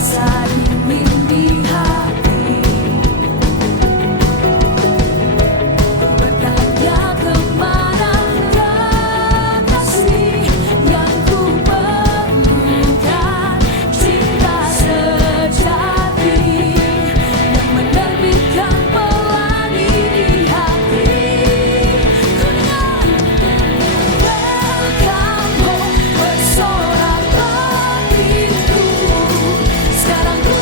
rasa dingin di hati. Bertanya kemana kekasih yang ku perlukan, cinta sejati yang menerbitkan pelangi di hati. Welcome home, bersorak rindu. Sekarang ku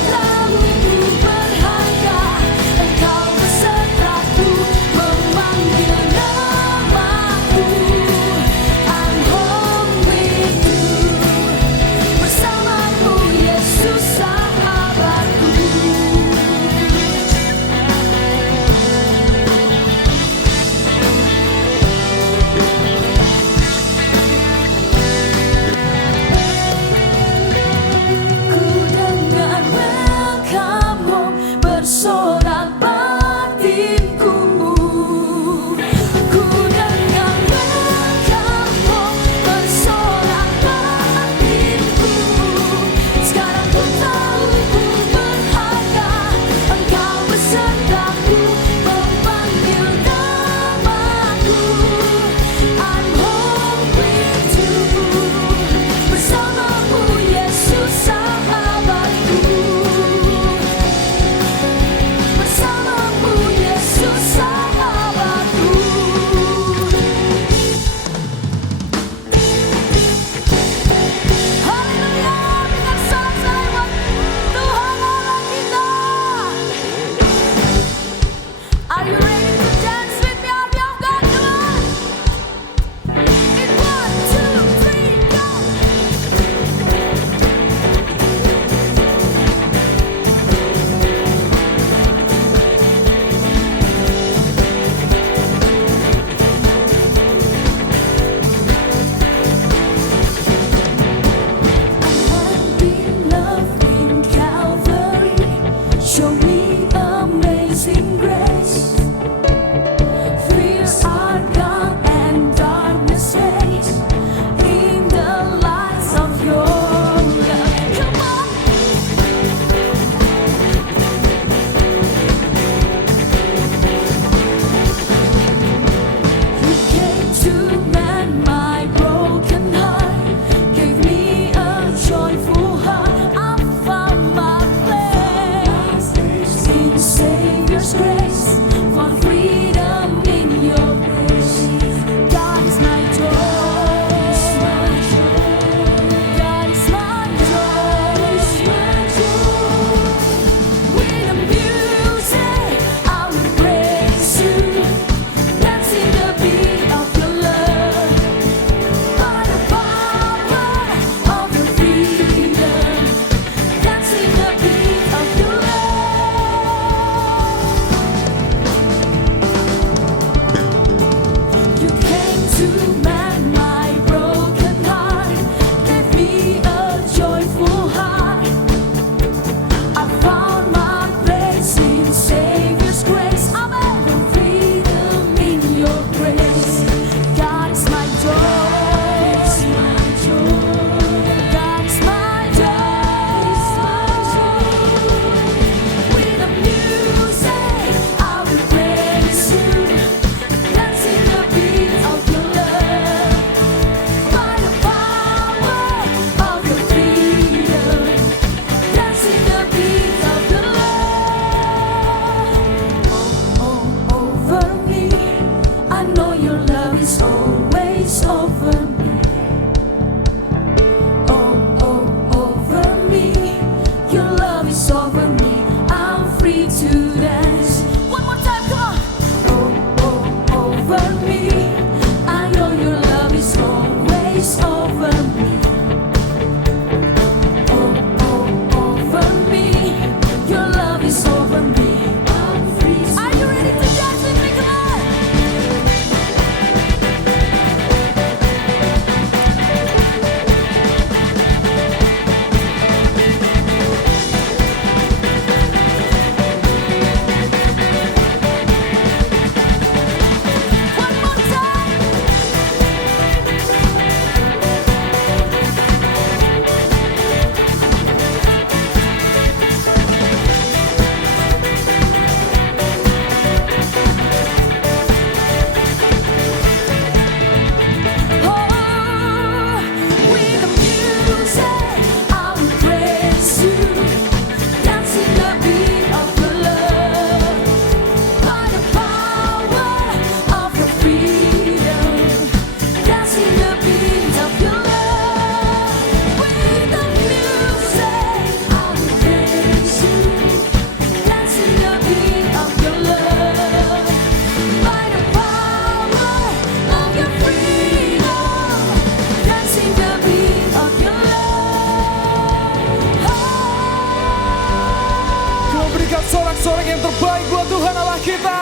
sorak-sorak yang terbaik buat Tuhan Allah kita.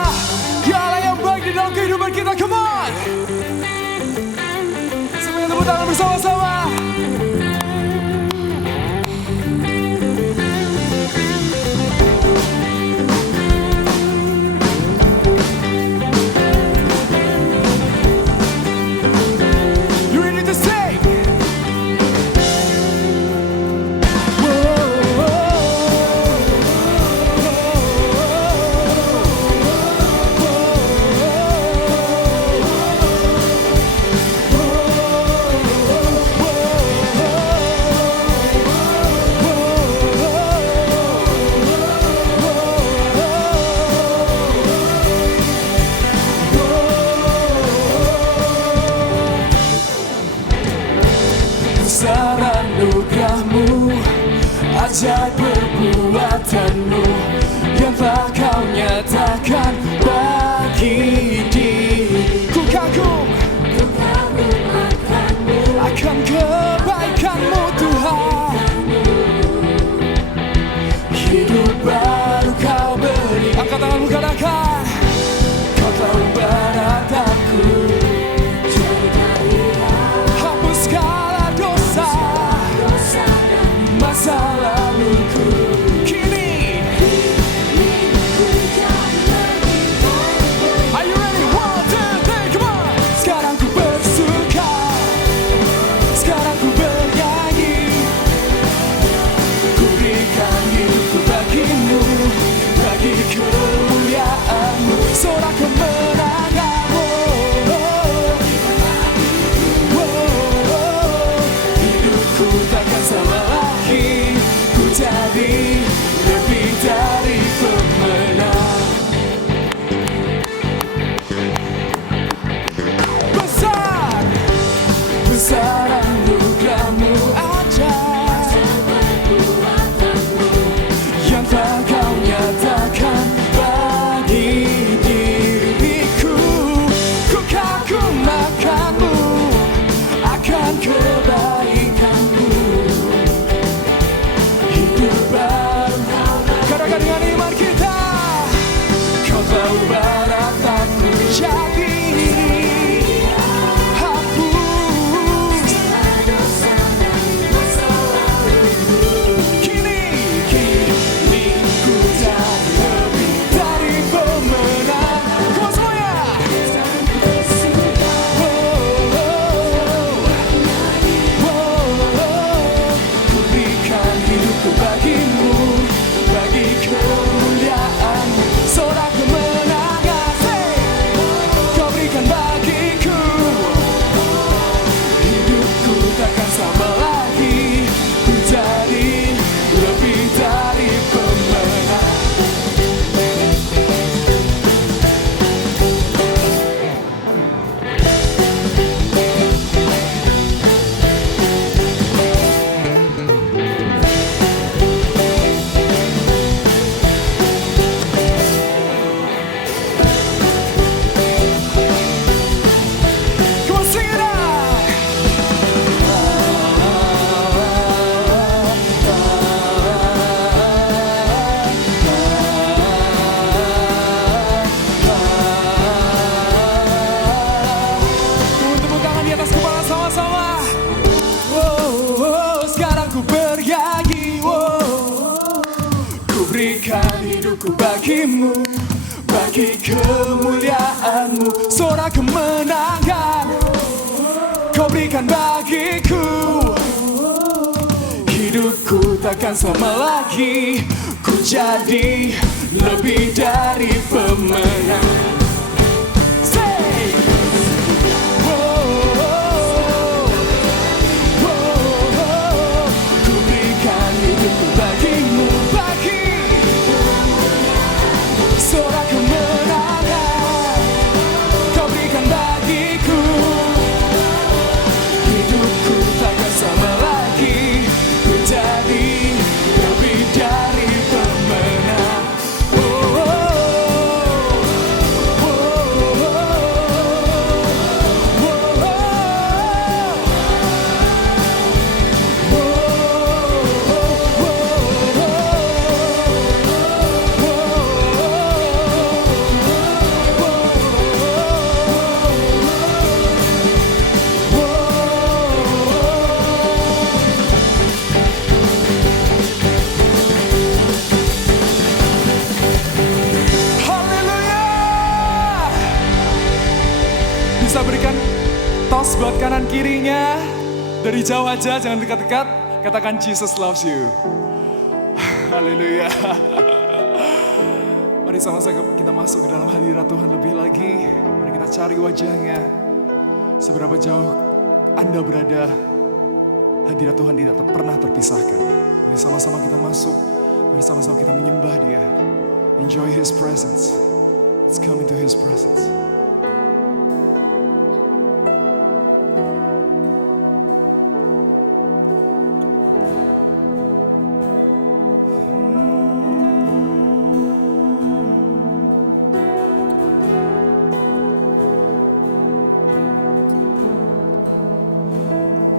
Dia Allah yang baik di dalam kehidupan kita. Come on, semuanya tepuk tangan bersama-sama. You ready to sing? Besar anugerahmu, ajaib perbuatanmu yang telah kau nyatakan bagi diriku. Kagum akan kebaikanmu Tuhan. Hidup baru kau beri. Angkat tanganmu, katakan, kau tahu barataku. Masa laluku kini. Are you ready? 1, 2, 3, come on. Sekarang ku bersuka, sekarang ku bernyanyi. Ku berikan hidupku bagimu, bagi kemuliaanmu. Sorak kemenanganmu. Hidupku takkan sama lagi. Ku jadi lebih dari pemenang. Besar, besar anugerahmu ajaib yang telah kau nyatakan bagi diriku. Ku kagum akanmu, akan kebaikanmu. Hidup baru, katakan dengan iman kita. Kau tahu barataku, jadi hapus kini ku jadi lebih dari pemenang. Come on semuanya. Ku berikan hidupku bagimu, bagi kemuliaanmu. Sorak kemenangan, kau berikan bagiku. Hidupku takkan sama lagi. Ku jadi lebih dari pemenang. Come on, sing it out. Tepuk tangan di atas kepala sama-sama. Sekarang ku bernyanyi. Ku berikan hidupku bagimu, bagi kemuliaanmu. Sorak kemenangan kau berikan bagiku. Hidupku takkan sama lagi. Ku jadi lebih dari pemenang. Say, ku berikan hidupku bagimu, bagi sorak kemenangan kau berikan bagiku. Hidupku takkan sama lagi. Ku jadi lebih dari pemenang. Oh, oh, oh, oh. kanan kirinya. Dari jauh aja, jangan dekat-dekat. Katakan Jesus loves you. Haleluya. Mari sama-sama kita masuk ke dalam hadirat Tuhan lebih lagi. Mari kita cari wajahnya. Seberapa jauh Anda berada, hadirat Tuhan tidak pernah terpisahkan. Mari sama-sama kita masuk. Mari sama-sama kita menyembah Dia. Enjoy His presence. Let's come into His presence.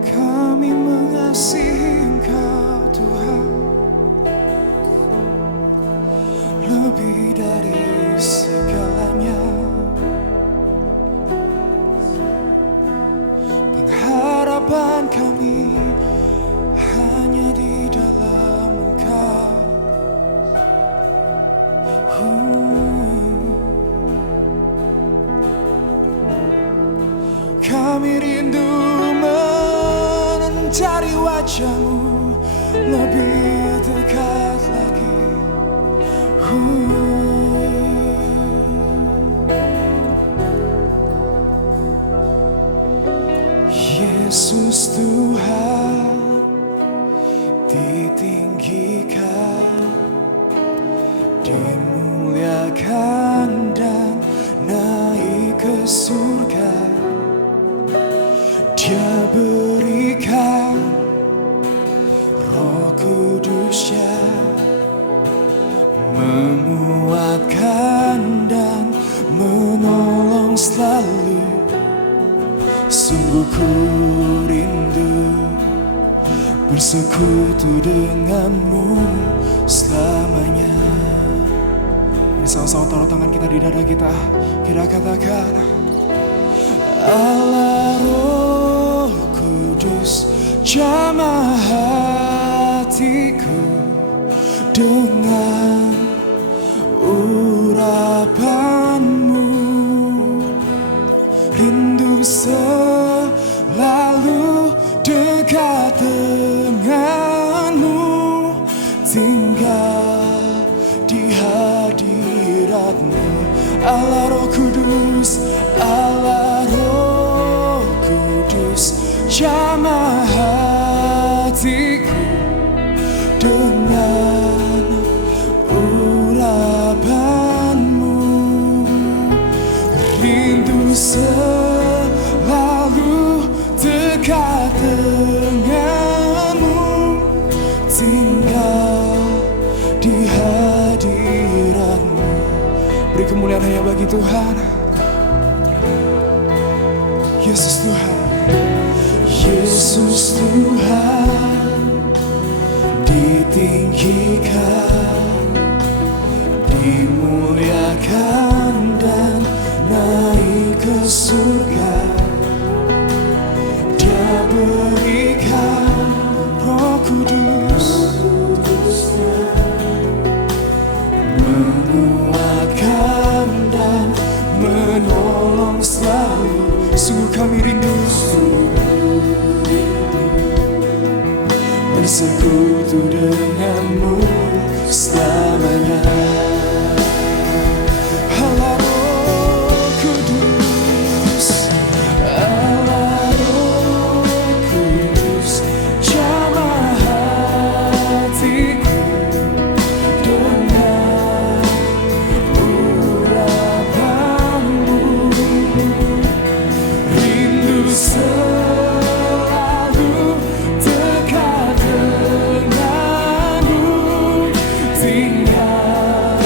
Kami mengasihi Engkau Tuhan, lebih dari segalanya. Pengharapan kami hanya di dalam Engkau. Kami rindu mencari wajah-Mu lebih dekat lagi. Yesus Tuhan ditinggikan, dimuliakan dan naik ke surga. Dia berikan Roh Kudus-Nya, menguatkan dan menolong selalu. Sungguh ku rindu bersekutu denganmu selamanya. Mari sama-sama taruh tangan kita di dada kita. Kita katakan, Allah Roh Kudus, jamah hatiku dengan urapan-Mu. Rindu selalu dekat dengan-Mu, tinggal di hadirat-Mu. Allah Roh Kudus, Allah Roh Kudus, jamah hatiku dengan urapan-Mu. Rindu selalu dekat dengan-Mu, tinggal di hadirat-Mu. Beri kemuliaan hanya bagi Tuhan. Yesus Tuhan, Yesus Tuhan ditinggikan, dimuliakan dan naik ke surga. Dia berikan Roh Kudus, menguatkan dan menolong selalu. Sungguh kami rindu bersekutu dengan-Mu selamanya. Allah Roh Kudus, Allah Roh Kudus, jamah hatiku dengan urapan-Mu. Rindu selalu dekat dengan-Mu, tinggal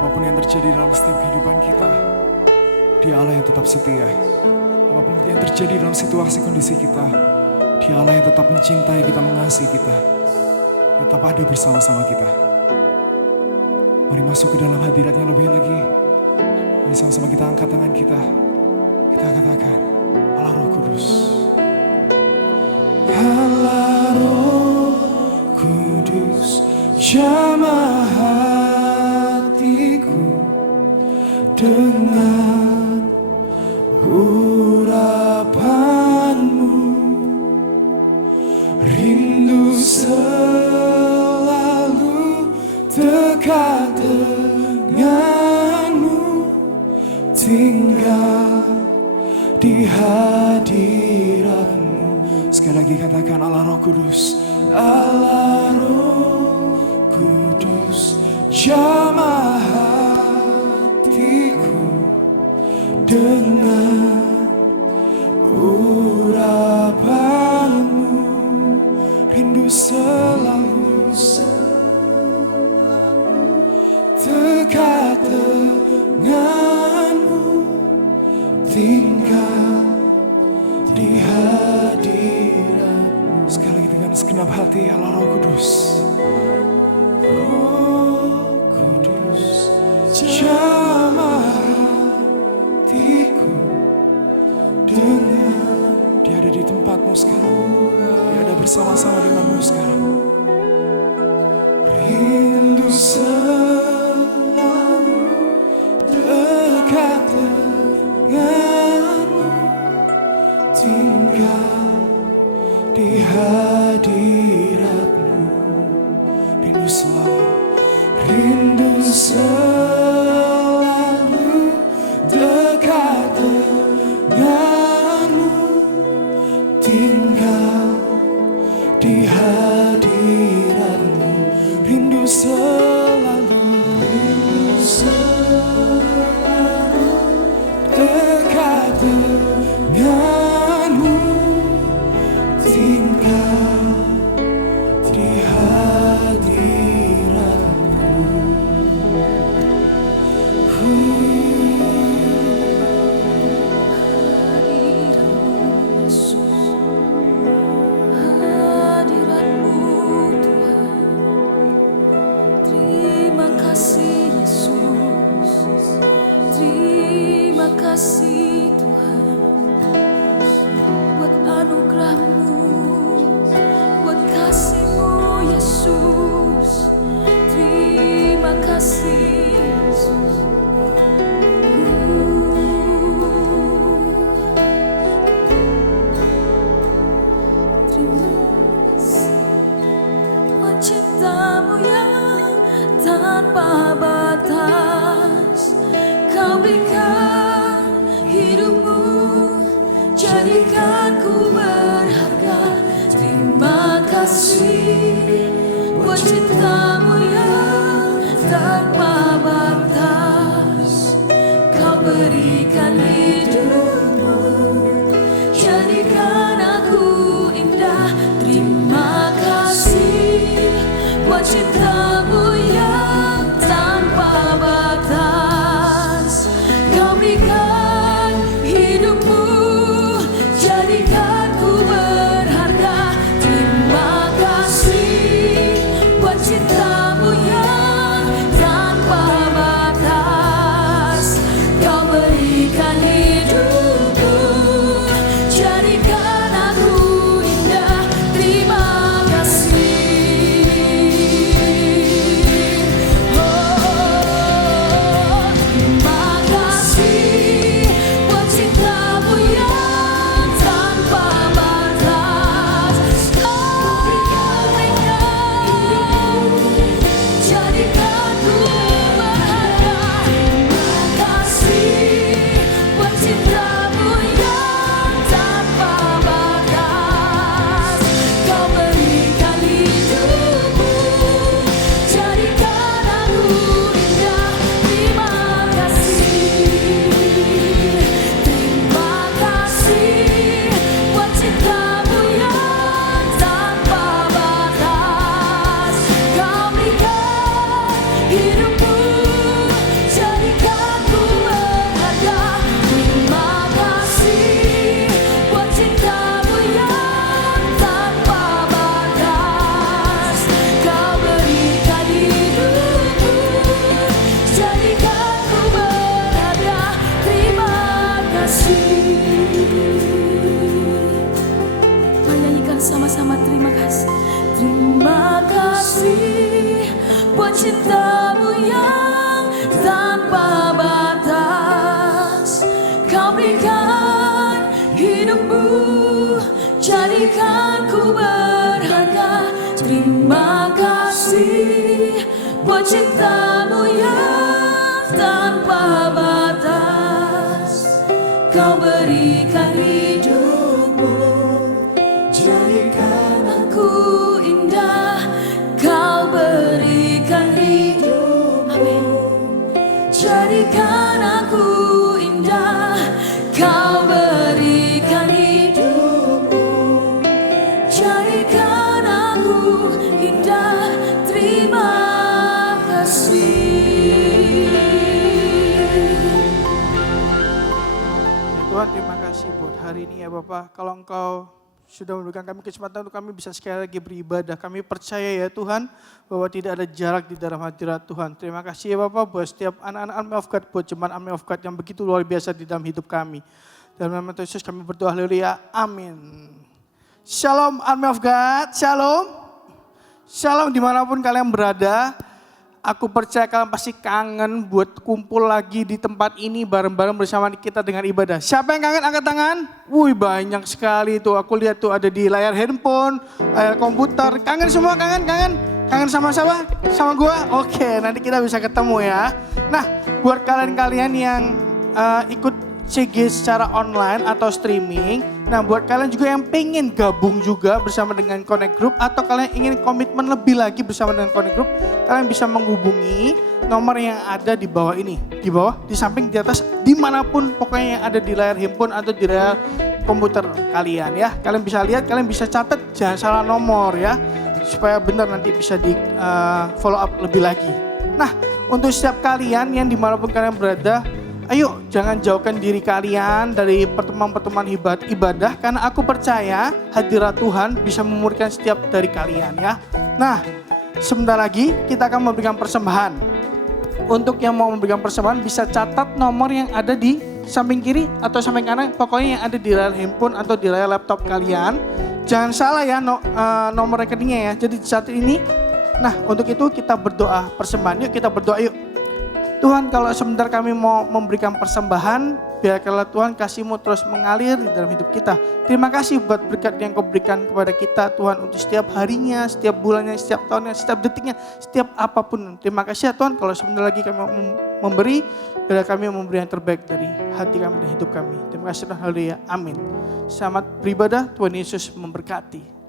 Apapun yang terjadi dalam setiap kehidupan kita, Dia Allah yang tetap setia. Apapun yang terjadi dalam situasi kondisi kita, Dia Allah yang tetap mencintai kita, mengasihi kita, tetap ada bersama-sama kita. Mari masuk ke dalam hadiratnya lebih lagi. Mari sama-sama kita angkat tangan kita. Kita katakan, Allah Roh Kudus. Allah Roh Kudus, jamah hatiku dengan urapanmu, rindu selalu dekat denganmu, tinggal di hadiratmu. Sekali lagi katakan, Allah Roh Kudus. Allah Roh Kudus, jamah hatiku dengan urapanmu, rindu selalu dekat denganmu, tinggal di hadiratmu. Sekali lagi dengan segenap hati, Allah Roh Kudus. Roh Kudus, jamah hatiku dengan. Dia ada di tempatmu sekarang. Dia ada bersama-sama denganmu sekarang. Rindu selalu dekat denganmu, tinggal di hadiratmu. Rindu selalu dekat denganmu, tinggal di hadiratmu. Rindu selalu dekat denganmu, tinggal di hadiratmu. Hadiratmu Tuhan, terima kasih Yesus, terima kasih Tuhan, buat anugerah-Mu, buat kasih-Mu Yesus, terima kasih Yesus. Buat cinta-Mu yang tanpa batas, Kau berikan hidupmu, jadikan ku berharga. Terima kasih buat cinta-Mu yang tanpa batas, Kau berikan hidupmu, jadikan aku indah. Terima kasih buat cinta-Mu yang tanpa batas, Kau berikan hidupmu, jadikan ku berharga. Terima kasih buat buat cintamu yang tanpa batas. Kau berikan hidupmu, jadikan ku berharga. Terima kasih buat cintamu yang tanpa batas. Kau berikan hidupmu, jadikan aku indah. Kau berikan hidup, amin. Jadikan aku indah. Kau berikan hidupmu, jadikan aku indah. Terima kasih. Tuhan, terima kasih buat hari ini ya Bapak. Kalau Engkau sudah memberikan kami kesempatan untuk kami bisa sekali lagi beribadah. Kami percaya ya Tuhan bahwa tidak ada jarak di dalam hadirat Tuhan. Terima kasih ya Bapak buat setiap anak-anak Army of God, buat jemaat Army of God yang begitu luar biasa di dalam hidup kami. Dalam nama Tuhan Yesus kami berdoa, haleluya, amin. Shalom Army of God, shalom. Shalom dimanapun kalian berada. Aku percaya kalian pasti kangen buat kumpul lagi di tempat ini bareng-bareng bersama kita dengan ibadah. Siapa yang kangen angkat tangan? Wih banyak sekali tuh, aku lihat tuh ada di layar handphone, layar komputer. Kangen semua, kangen? Kangen sama-sama? Sama gua? Oke, nanti kita bisa ketemu ya. Nah, buat kalian-kalian yang ikut CG secara online atau streaming, nah buat kalian juga yang pengen gabung juga bersama dengan Connect Group atau kalian ingin komitmen lebih lagi bersama dengan Connect Group, kalian bisa menghubungi nomor yang ada di bawah ini. Di bawah, di samping, di atas, dimanapun pokoknya yang ada di layar handphone atau di layar komputer kalian ya. Kalian bisa lihat, kalian bisa catat, jangan salah nomor ya. Supaya benar nanti bisa di follow up lebih lagi. Nah, untuk setiap kalian yang dimanapun kalian berada, ayo jangan jauhkan diri kalian dari pertemuan-pertemuan ibadah karena aku percaya hadirat Tuhan bisa memulihkan setiap dari kalian ya. Nah, sebentar lagi kita akan memberikan persembahan. Untuk yang mau memberikan persembahan bisa catat nomor yang ada di samping kiri atau samping kanan, pokoknya yang ada di layar handphone atau di layar laptop kalian. Jangan salah ya nomor rekeningnya ya. Jadi saat ini, nah untuk itu kita berdoa persembahan. Yuk kita berdoa yuk. Tuhan, kalau sebentar kami mau memberikan persembahan, biarkanlah Tuhan kasih-Mu terus mengalir di dalam hidup kita. Terima kasih buat berkat yang Kau berikan kepada kita Tuhan untuk setiap harinya, setiap bulannya, setiap tahunnya, setiap detiknya, setiap apapun. Terima kasih ya Tuhan kalau sebentar lagi kami memberi, biar kami memberi yang terbaik dari hati kami dan hidup kami. Terima kasih Tuhan, haleluya, amin. Selamat beribadah, Tuhan Yesus memberkati.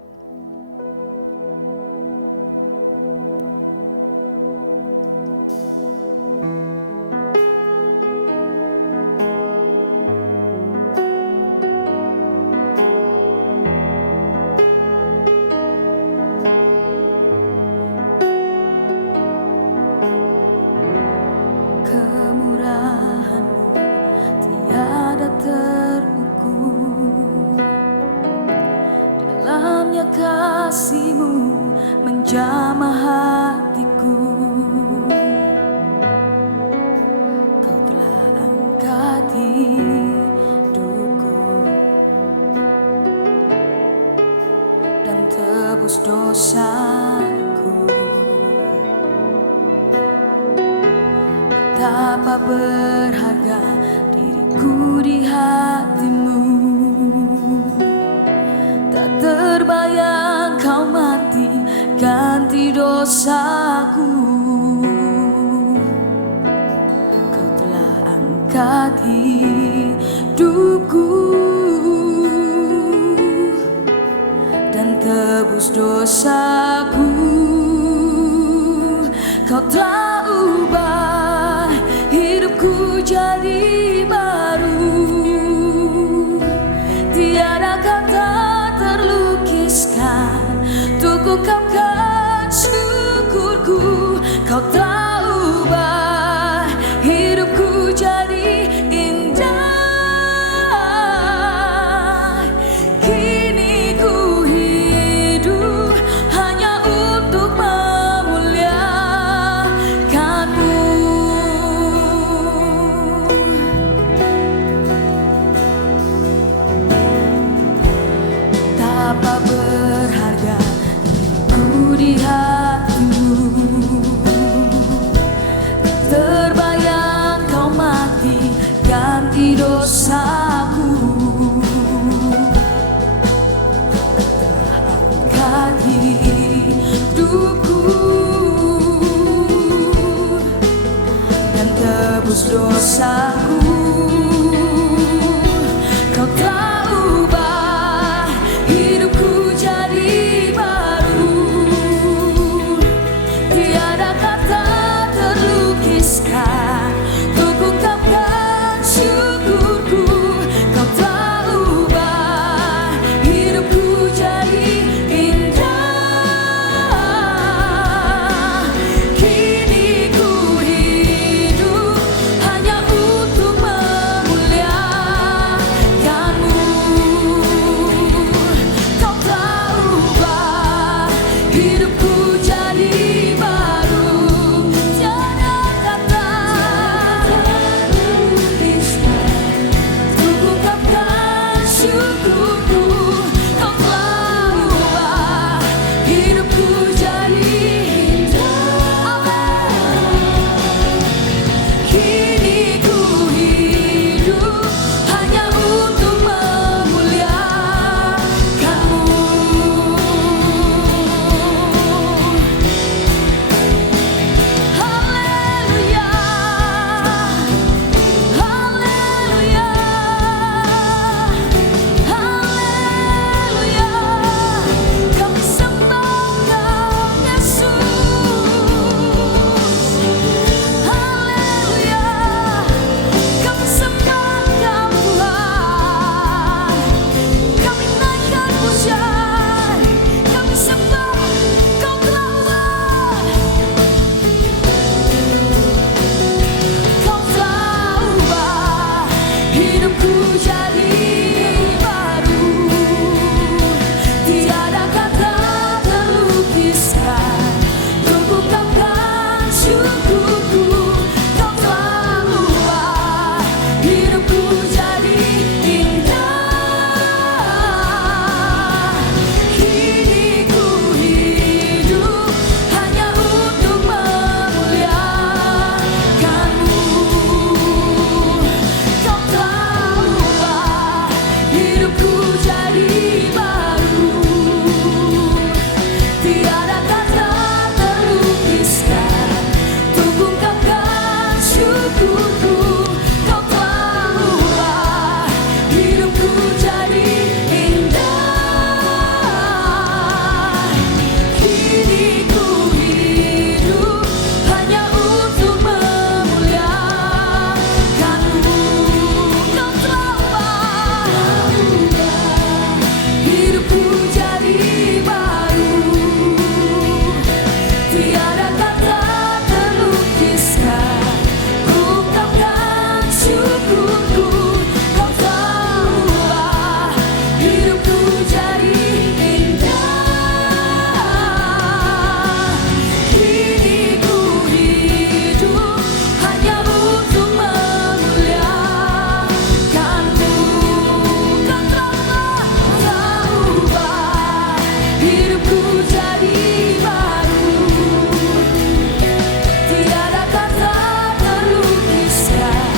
Kasih-Mu menjamah hatiku. Kau telah angkat hidupku dan tebus dosaku. Betapa berharga diriku di hati-Mu. Tak terbayang Kau mati ganti dosaku. Kau telah angkat hidupku dan tebus dosaku. Kau telah ubah hidupku jadi baru. Tiada kata terlukiskan untuk ungkapkan syukurku. Kau telah ubah hidupku jadi indah. Kini ku hidup hanya untuk memuliakan-Mu. Betapa berharga diriku di hati-Mu. tebus dosaku. Kau telah ubah hidupku jadi baru. Tiada kata terlukiskan untuk ungkapkan syukurku. Kau telah ubah hidupku jadi indah. Kini ku hidup hanya untuk memuliakanmu. Kau telah ubah hidupku jadi baru. Tiada kata terlukiskan untuk ungkapkan syukurku. Kau telah ubah hidupku jadi indah. Kini ku hidup hanya untuk memuliakanmu. Haleluya, haleluya, haleluya. Kami sembah Kau Yesus. Haleluya, kami sembah Kau Tuhan. Kami naikkan pujian, kami sembah Kau Tuhan. Kau telah ubah hidupku jadi baru. Tiada kata terlukiskan untuk ungkapkan syukurku. Kau telah ubah hidupku jadi indah. Kini ku hidup hanya untuk memuliakanmu. Kau telah ubah hidupku jadi baru. Tiada kata terlukiskan untuk ungkapkan syukurku. Kau telah ubah hidupku jadi indah. Kini ku hidup hanya untuk memuliakanmu. Kau telah ubah hidupku jadi baru. Tiada kata terlukiskan ungkapkan syukurku. Kau telah ubah hidupku jadi indah. Kini ku hidup hanya untuk memuliakanmu. Kau telah ubah hidupku jadi baru. Tiada kata terlukiskan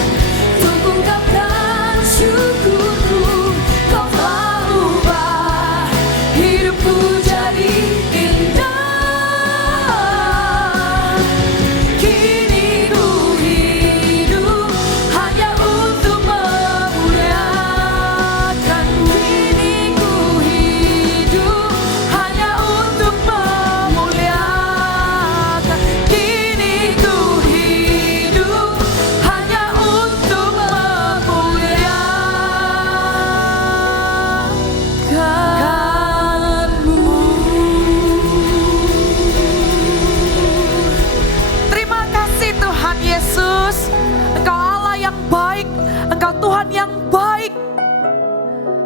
untuk ungkapkan syukurku. Kau telah ubah hidupku jadi indah. Kini ku hidup hanya untuk memuliakanmu. Kini ku hidup hanya untuk memuliakan. Kini ku hidup hanya untuk memuliakanmu. Terima kasih Tuhan Yesus. Engkau Allah yang baik, Engkau Tuhan yang baik.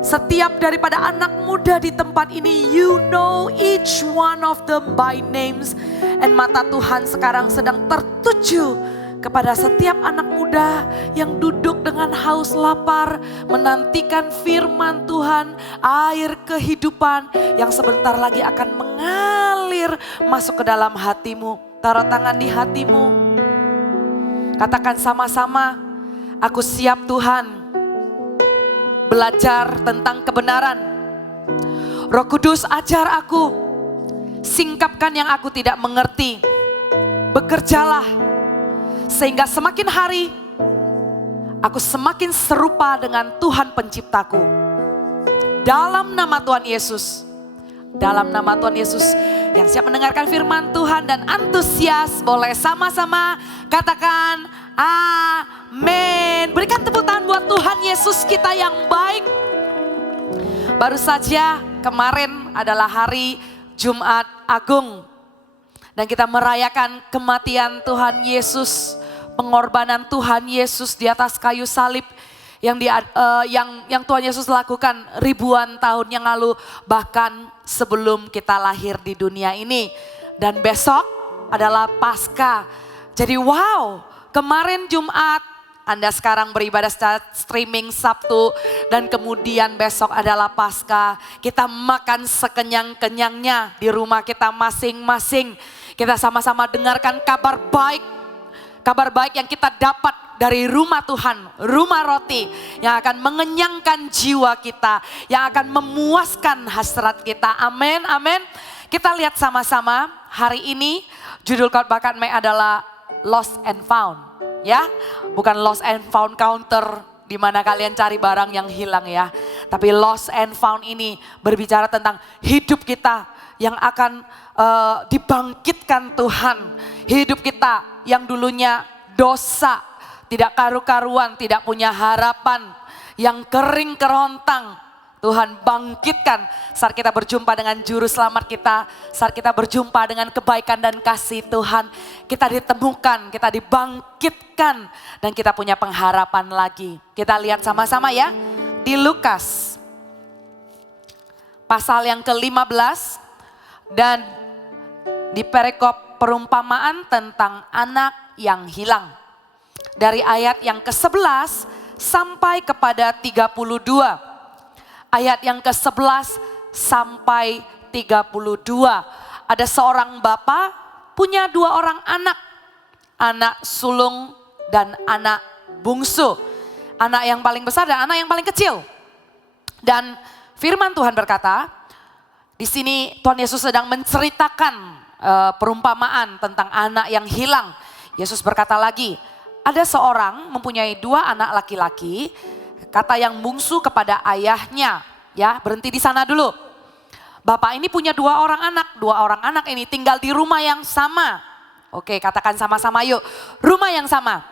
Setiap daripada anak muda di tempat ini, you know each one of them by names. And mata Tuhan sekarang sedang tertuju kepada setiap anak muda yang duduk dengan haus lapar, menantikan firman Tuhan, air kehidupan yang sebentar lagi akan mengalir masuk ke dalam hatimu. Taruh tangan di hatimu. Katakan sama-sama, aku siap Tuhan belajar tentang kebenaran. Roh Kudus ajar aku, singkapkan yang aku tidak mengerti. Bekerjalah sehingga semakin hari Aku semakin serupa dengan Tuhan penciptaku. Dalam nama Tuhan Yesus. Dalam nama Tuhan Yesus. Yang siap mendengarkan firman Tuhan dan antusias boleh sama-sama katakan amin. Berikan tepuk tangan buat Tuhan Yesus kita yang baik. Baru saja kemarin adalah hari Jumat Agung. Dan kita merayakan kematian Tuhan Yesus. Pengorbanan Tuhan Yesus di atas kayu salib yang Tuhan Yesus lakukan ribuan tahun yang lalu, bahkan sebelum kita lahir di dunia ini. Dan besok adalah Paskah. Jadi wow, kemarin Jumat, Anda sekarang beribadah secara streaming Sabtu, dan kemudian besok adalah Paskah. Kita makan sekenyang-kenyangnya di rumah kita masing-masing. Kita sama-sama dengarkan kabar baik. Kabar baik yang kita dapat dari rumah Tuhan, rumah roti yang akan mengenyangkan jiwa kita, yang akan memuaskan hasrat kita. Amin, amin. Kita lihat sama-sama hari ini judul khotbah kami adalah Lost and Found. Ya, bukan Lost and Found Counter di mana kalian cari barang yang hilang ya. Tapi Lost and Found ini berbicara tentang hidup kita yang akan dibangkitkan Tuhan. Hidup kita yang dulunya dosa, tidak karu-karuan, tidak punya harapan, yang kering kerontang, Tuhan bangkitkan saat kita berjumpa dengan juru selamat kita, saat kita berjumpa dengan kebaikan dan kasih Tuhan, kita ditemukan, kita dibangkitkan, dan kita punya pengharapan lagi. Kita lihat sama-sama ya, di Lukas pasal yang ke-15 dan di perikop perumpamaan tentang anak yang hilang. Dari ayat yang ke-11 sampai kepada 32. Ayat yang ke-11 sampai 32. Ada seorang bapa punya 2 orang anak. Anak sulung dan anak bungsu. Anak yang paling besar dan anak yang paling kecil. Dan firman Tuhan berkata, di sini Tuhan Yesus sedang menceritakan perumpamaan tentang anak yang hilang. Yesus berkata lagi, ada seorang mempunyai 2 anak laki-laki, kata yang bungsu kepada ayahnya, ya berhenti di sana dulu. Bapak ini punya 2 orang anak, 2 orang anak ini tinggal di rumah yang sama. Oke, katakan sama-sama yuk, rumah yang sama.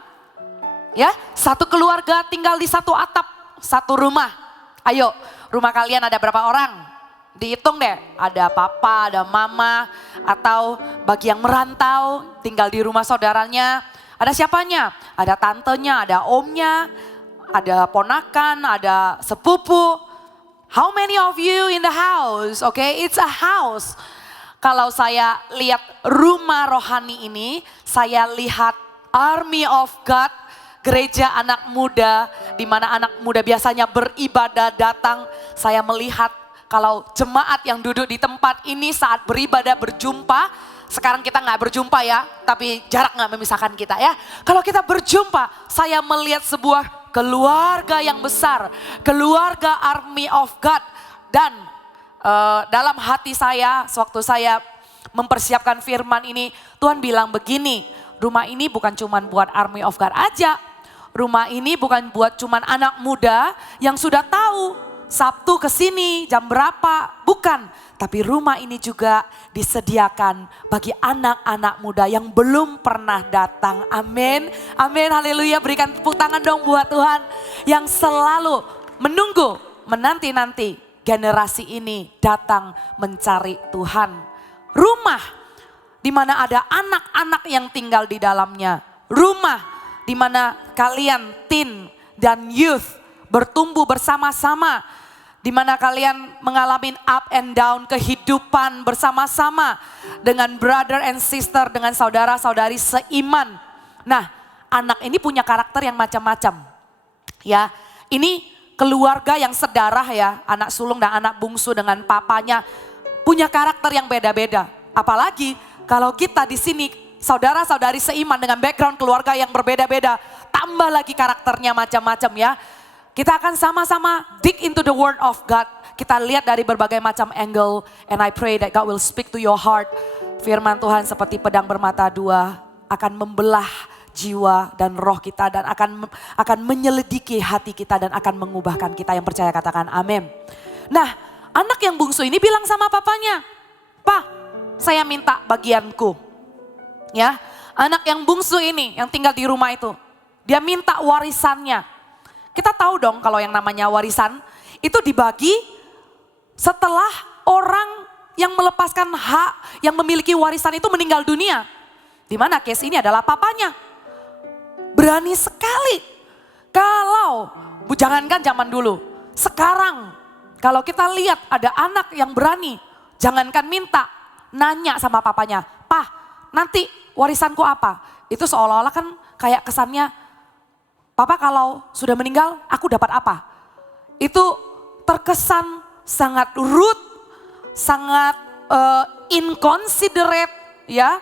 Ya, satu keluarga tinggal di satu atap, satu rumah. Ayo, rumah kalian ada berapa orang? Dihitung deh, ada papa, ada mama, atau bagi yang merantau tinggal di rumah saudaranya, ada siapanya? Ada tantenya, ada omnya, ada ponakan, ada sepupu. How many of you in the house? Okay, it's a house. Kalau saya lihat rumah rohani ini, saya lihat army of God, gereja anak muda, di mana anak muda biasanya beribadah datang. Saya melihat kalau jemaat yang duduk di tempat ini saat beribadah berjumpa, sekarang kita nggak berjumpa ya, tapi jarak nggak memisahkan kita ya. Kalau kita berjumpa, saya melihat sebuah keluarga yang besar, keluarga army of God. Dan dalam hati saya, sewaktu saya mempersiapkan firman ini, Tuhan bilang begini, rumah ini bukan cuma buat army of God aja. Rumah ini bukan buat cuma anak muda yang sudah tahu Sabtu ke sini jam berapa, bukan. Tapi rumah ini juga disediakan bagi anak-anak muda yang belum pernah datang. Amin, amin, haleluya. Berikan tepuk tangan dong buat Tuhan yang selalu menunggu, menanti-nanti generasi ini datang mencari Tuhan. Rumah di mana ada anak-anak yang tinggal di dalamnya. Rumah di mana kalian teen dan youth bertumbuh bersama-sama, di mana kalian mengalami up and down kehidupan bersama-sama dengan brother and sister, dengan saudara-saudari seiman. Nah, anak ini punya karakter yang macam-macam. Ya, ini keluarga yang sedarah ya, anak sulung dan anak bungsu dengan papanya punya karakter yang beda-beda. Apalagi kalau kita di sini saudara-saudari seiman dengan background keluarga yang berbeda-beda, tambah lagi karakternya macam-macam ya. Kita akan sama-sama dig into the word of God. Kita lihat dari berbagai macam angle. And I pray that God will speak to your heart. Firman Tuhan seperti pedang bermata dua akan membelah jiwa dan roh kita dan akan menyelidiki hati kita dan akan mengubahkan kita. Yang percaya katakan amin. Nah, anak yang bungsu ini bilang sama papanya, "Pa, saya minta bagianku." Ya, anak yang bungsu ini yang tinggal di rumah itu, dia minta warisannya. Kita tahu dong kalau yang namanya warisan itu dibagi setelah orang yang melepaskan hak yang memiliki warisan itu meninggal dunia. Di mana case ini adalah papanya. Berani sekali. Kalau, jangankan zaman dulu, sekarang kalau kita lihat ada anak yang berani, jangankan minta, nanya sama papanya, "Pa, nanti warisanku apa?" Itu seolah-olah kan kayak kesannya, "Papa kalau sudah meninggal, aku dapat apa?" Itu terkesan sangat rude, sangat inconsiderate, ya,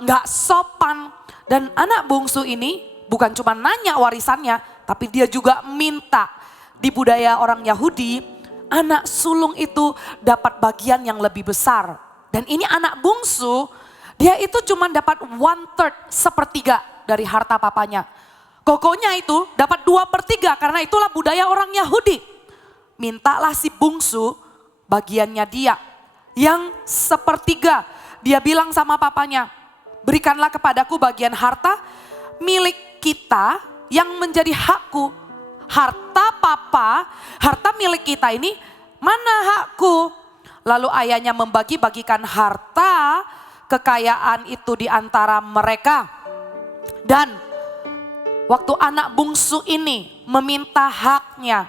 nggak sopan. Dan anak bungsu ini bukan cuma nanya warisannya, tapi dia juga minta. Di budaya orang Yahudi, anak sulung itu dapat bagian yang lebih besar. Dan ini anak bungsu, dia itu cuma dapat 1/3, sepertiga dari harta papanya. Kokonya itu dapat 2/3 karena itulah budaya orang Yahudi. Mintalah si bungsu bagiannya dia. Yang sepertiga, dia bilang sama papanya, "Berikanlah kepadaku bagian harta milik kita yang menjadi hakku." Harta papa, harta milik kita ini, mana hakku? Lalu ayahnya membagi-bagikan harta kekayaan itu di antara mereka. Dan waktu anak bungsu ini meminta haknya,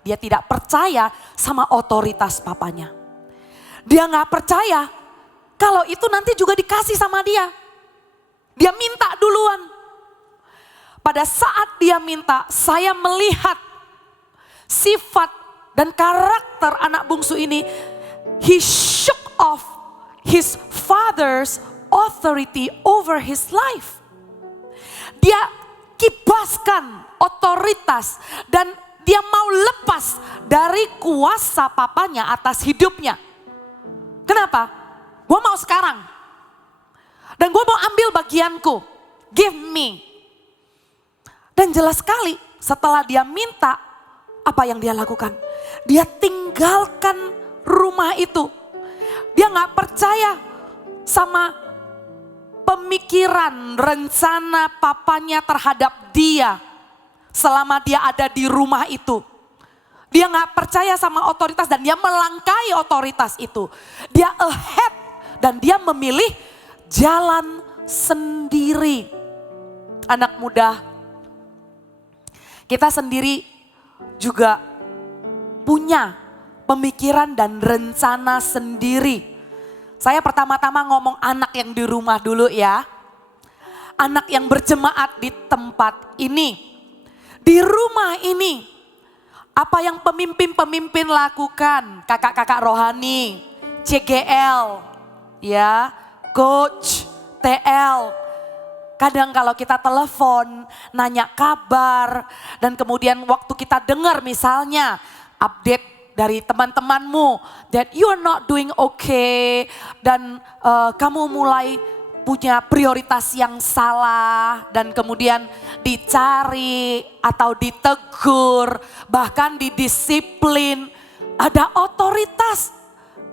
dia tidak percaya sama otoritas papanya. Dia gak percaya kalau itu nanti juga dikasih sama dia. Dia minta duluan. Pada saat dia minta, saya melihat sifat dan karakter anak bungsu ini. He shook off his father's authority over his life. Dia kibaskan otoritas dan dia mau lepas dari kuasa papanya atas hidupnya. Kenapa? Gue mau sekarang. Dan gue mau ambil bagianku. Give me. Dan jelas sekali setelah dia minta, apa yang dia lakukan? Dia tinggalkan rumah itu. Dia gak percaya sama pemikiran, rencana papanya terhadap dia selama dia ada di rumah itu. Dia gak percaya sama otoritas dan dia melangkahi otoritas itu. Dia ahead dan dia memilih jalan sendiri. Anak muda, kita sendiri juga punya pemikiran dan rencana sendiri. Saya pertama-tama ngomong anak yang di rumah dulu ya. Anak yang berjemaat di tempat ini. Di rumah ini. Apa yang pemimpin-pemimpin lakukan, kakak-kakak rohani, CGL, ya, coach, TL. Kadang kalau kita telepon, nanya kabar, dan kemudian waktu kita dengar misalnya update dari teman-temanmu, that you are not doing okay, dan kamu mulai punya prioritas yang salah dan kemudian dicari atau ditegur, bahkan didisiplin, ada otoritas.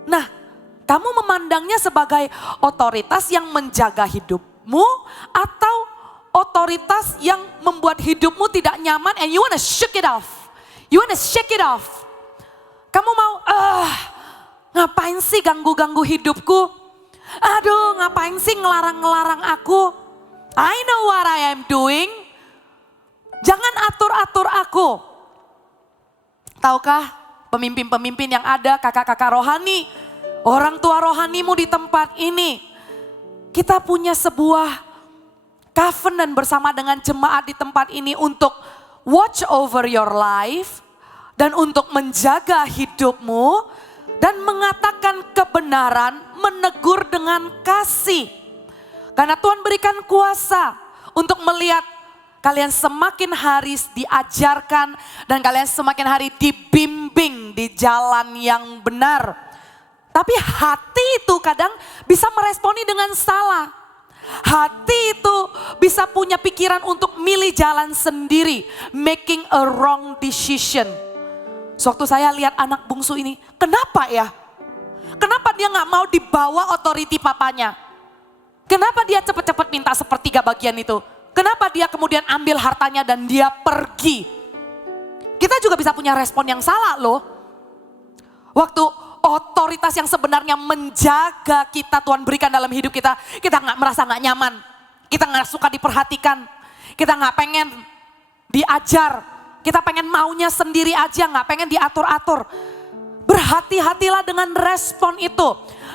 Nah, kamu memandangnya sebagai otoritas yang menjaga hidupmu atau otoritas yang membuat hidupmu tidak nyaman and you wanna shake it off. You wanna shake it off. Kamu mau, ngapain sih ganggu-ganggu hidupku? Aduh, ngapain sih ngelarang-ngelarang aku? I know what I am doing. Jangan atur-atur aku. Tahukah pemimpin-pemimpin yang ada, kakak-kakak rohani, orang tua rohanimu di tempat ini. Kita punya sebuah covenant bersama dengan jemaat di tempat ini untuk watch over your life dan untuk menjaga hidupmu. Dan mengatakan kebenaran, menegur dengan kasih. Karena Tuhan berikan kuasa untuk melihat kalian semakin hari diajarkan dan kalian semakin hari dibimbing di jalan yang benar. Tapi hati itu kadang bisa meresponi dengan salah. Hati itu bisa punya pikiran untuk milih jalan sendiri, making a wrong decision. Sewaktu saya lihat anak bungsu ini, kenapa ya? Kenapa dia gak mau dibawa otoriti papanya? Kenapa dia cepat-cepat minta sepertiga bagian itu? Kenapa dia kemudian ambil hartanya dan dia pergi? Kita juga bisa punya respon yang salah loh. Waktu otoritas yang sebenarnya menjaga kita Tuhan berikan dalam hidup kita, kita gak merasa gak nyaman. Kita gak suka diperhatikan. Kita gak pengen diajar. Kita pengen maunya sendiri aja, gak pengen diatur-atur. Berhati-hatilah dengan respon itu.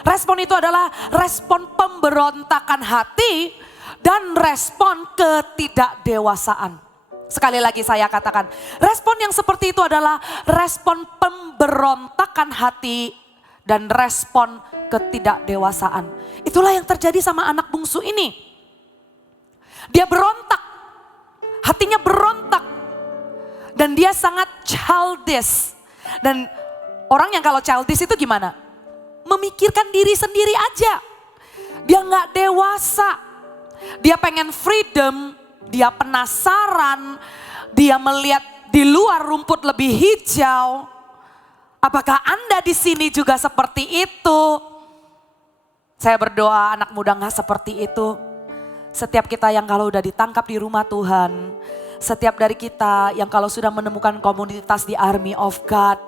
Respon itu adalah respon pemberontakan hati dan respon ketidakdewasaan. Sekali lagi saya katakan, respon yang seperti itu adalah respon pemberontakan hati dan respon ketidakdewasaan. Itulah yang terjadi sama anak bungsu ini. Dia berontak, hatinya berontak, dan dia sangat childish. Dan orang yang kalau childish itu gimana? Memikirkan diri sendiri aja. Dia nggak dewasa. Dia pengen freedom, dia penasaran, dia melihat di luar rumput lebih hijau. Apakah Anda di sini juga seperti itu? Saya berdoa anak muda nggak seperti itu. Setiap kita yang kalau udah ditangkap di rumah Tuhan, setiap dari kita yang kalau sudah menemukan komunitas di Army of God,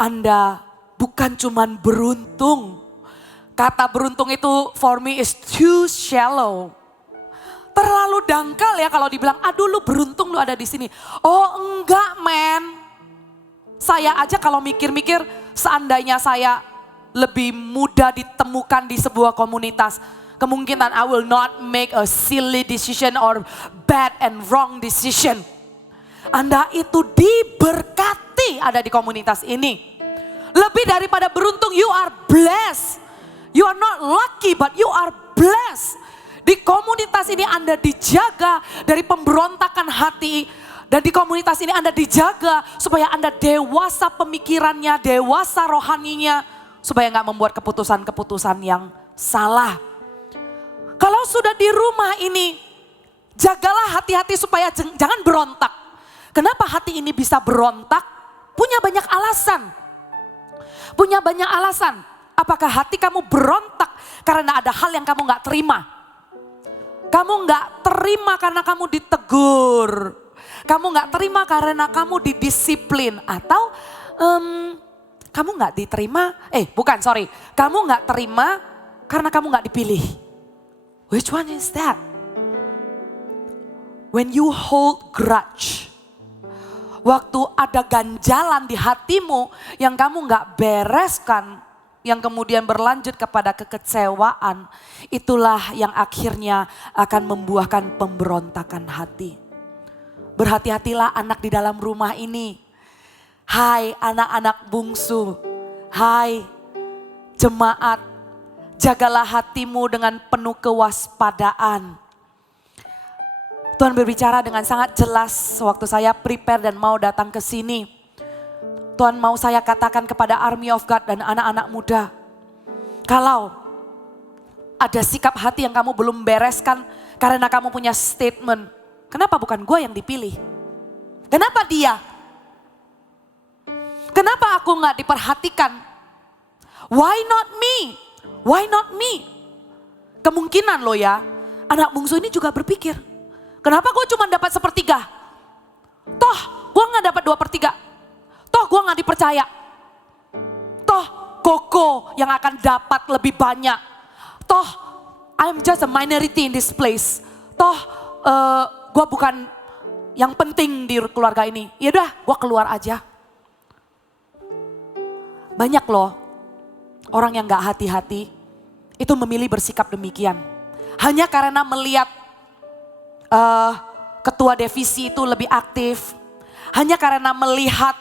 Anda bukan cuman beruntung. Kata beruntung itu for me is too shallow. Terlalu dangkal ya kalau dibilang, aduh lu beruntung lu ada di sini. Oh enggak men. Saya aja kalau mikir-mikir seandainya saya lebih mudah ditemukan di sebuah komunitas. Kemungkinan I will not make a silly decision or bad and wrong decision. Anda itu diberkati ada di komunitas ini. Lebih daripada beruntung, you are blessed. You are not lucky but you are blessed. Di komunitas ini Anda dijaga dari pemberontakan hati. Dan di komunitas ini Anda dijaga supaya Anda dewasa pemikirannya, dewasa rohaninya. Supaya gak membuat keputusan-keputusan yang salah. Kalau sudah di rumah ini, jagalah hati-hati supaya jangan berontak. Kenapa hati ini bisa berontak? Punya banyak alasan. Punya banyak alasan. Apakah hati kamu berontak karena ada hal yang kamu gak terima? Kamu gak terima karena kamu ditegur. Kamu gak terima karena kamu didisiplin. Atau kamu gak diterima, kamu gak terima karena kamu gak dipilih. Which one is that? When you hold grudge. Waktu ada ganjalan di hatimu yang kamu gak bereskan, yang kemudian berlanjut kepada kekecewaan, itulah yang akhirnya akan membuahkan pemberontakan hati. Berhati-hatilah anak di dalam rumah ini. Hai anak-anak bungsu, hai jemaat, jagalah hatimu dengan penuh kewaspadaan. Tuhan berbicara dengan sangat jelas waktu saya prepare dan mau datang ke sini. Tuhan mau saya katakan kepada Army of God dan anak-anak muda. Kalau ada sikap hati yang kamu belum bereskan karena kamu punya statement. Kenapa bukan gue yang dipilih? Kenapa dia? Kenapa aku gak diperhatikan? Why not me? Why not me? Kemungkinan loh ya, anak bungsu ini juga berpikir. Kenapa gue cuma dapat sepertiga? Toh gue gak dapat 2/3. Toh gue gak dipercaya. Toh Koko yang akan dapat lebih banyak. Toh I'm just a minority in this place. Toh gue bukan yang penting di keluarga ini. Yaudah gue keluar aja. Banyak loh orang yang gak hati-hati itu memilih bersikap demikian. Hanya karena melihat ketua divisi itu lebih aktif. Hanya karena melihat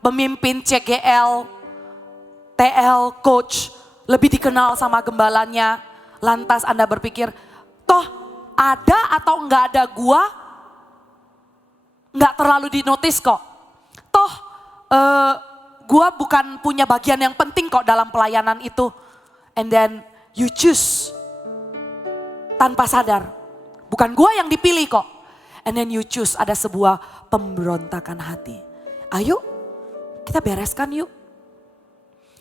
pemimpin CGL, TL, coach, lebih dikenal sama gembalanya. Lantas Anda berpikir, toh ada atau enggak ada gua, enggak terlalu dinotis kok. Toh gua bukan punya bagian yang penting kok dalam pelayanan itu. And then you choose tanpa sadar. Bukan gue yang dipilih kok. And then you choose, ada sebuah pemberontakan hati. Ayo kita bereskan yuk.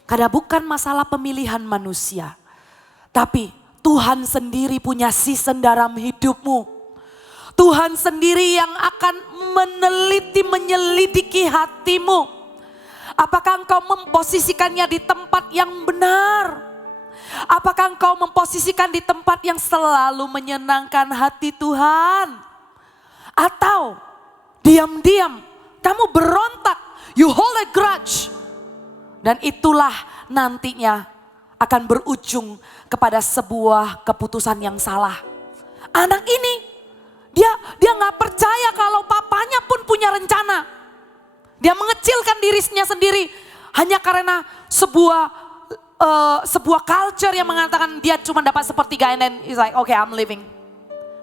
Karena bukan masalah pemilihan manusia. Tapi Tuhan sendiri punya season dalam hidupmu. Tuhan sendiri yang akan meneliti, menyelidiki hatimu. Apakah engkau memposisikannya di tempat yang benar? Apakah engkau memposisikan di tempat yang selalu menyenangkan hati Tuhan? Atau diam-diam kamu berontak, you hold a grudge. Dan itulah nantinya akan berujung kepada sebuah keputusan yang salah. Anak ini, dia nggak percaya kalau papanya pun punya rencana. Dia mengecilkan dirinya sendiri hanya karena sebuah culture yang mengatakan dia cuma dapat sepertiga and then he's like, okay, I'm leaving.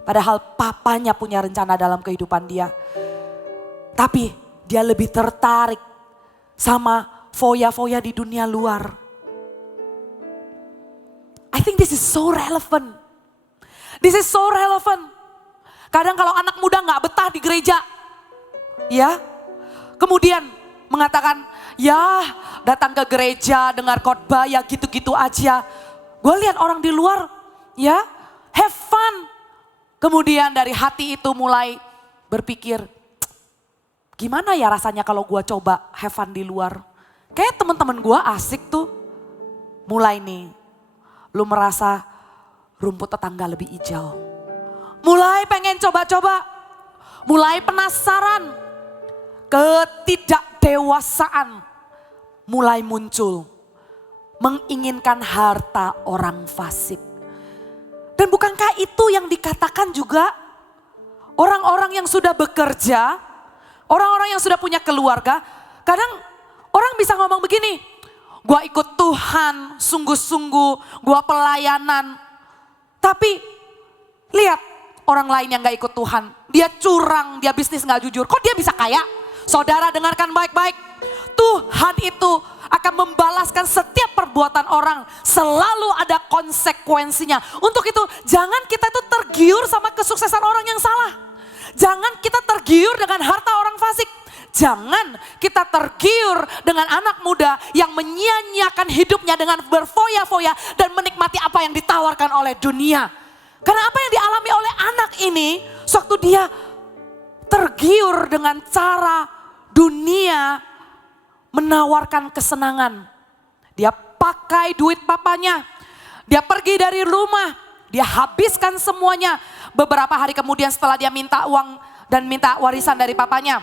Padahal papanya punya rencana dalam kehidupan dia. Tapi dia lebih tertarik sama foya-foya di dunia luar. I think this is so relevant. This is so relevant. Kadang kalau anak muda gak betah di gereja, ya, kemudian mengatakan, ya datang ke gereja dengar khotbah ya gitu-gitu aja. Gue lihat orang di luar, ya, have fun. Kemudian dari hati itu mulai berpikir, gimana ya rasanya kalau gue coba have fun di luar. Kayak teman-teman gue asik tuh. Mulai nih, lu merasa rumput tetangga lebih hijau. Mulai pengen coba-coba, mulai penasaran, ketidakdewasaan mulai muncul. Menginginkan harta orang fasik. Dan bukankah itu yang dikatakan juga orang-orang yang sudah bekerja, orang-orang yang sudah punya keluarga, kadang orang bisa ngomong begini, gua ikut Tuhan sungguh-sungguh, gua pelayanan. Tapi lihat orang lain yang gak ikut Tuhan, dia curang, dia bisnis gak jujur, kok dia bisa kaya? Saudara dengarkan baik-baik, Tuhan itu akan membalaskan setiap perbuatan orang, selalu ada konsekuensinya. Untuk itu jangan kita itu tergiur sama kesuksesan orang yang salah. Jangan kita tergiur dengan harta orang fasik. Jangan kita tergiur dengan anak muda yang menyia-nyiakan hidupnya dengan berfoya-foya dan menikmati apa yang ditawarkan oleh dunia. Karena apa yang dialami oleh anak ini, sewaktu dia tergiur dengan cara dunia menawarkan kesenangan. Dia pakai duit papanya, dia pergi dari rumah, dia habiskan semuanya. Beberapa hari kemudian setelah dia minta uang dan minta warisan dari papanya,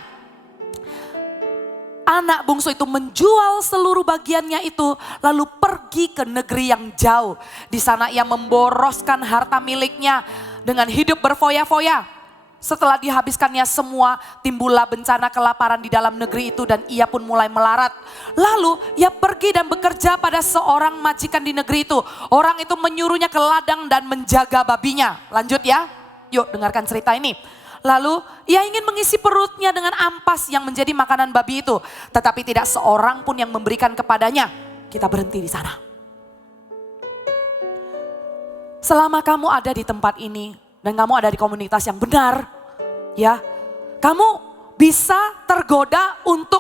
anak bungsu itu menjual seluruh bagiannya itu lalu pergi ke negeri yang jauh. Di sana ia memboroskan harta miliknya dengan hidup berfoya-foya. Setelah dihabiskannya semua, timbullah bencana kelaparan di dalam negeri itu dan ia pun mulai melarat. Lalu ia pergi dan bekerja pada seorang majikan di negeri itu. Orang itu menyuruhnya ke ladang dan menjaga babinya. Lanjut ya, yuk dengarkan cerita ini. Lalu ia ingin mengisi perutnya dengan ampas yang menjadi makanan babi itu. Tetapi tidak seorang pun yang memberikan kepadanya. Kita berhenti di sana. Selama kamu ada di tempat ini dan kamu ada di komunitas yang benar, ya, kamu bisa tergoda untuk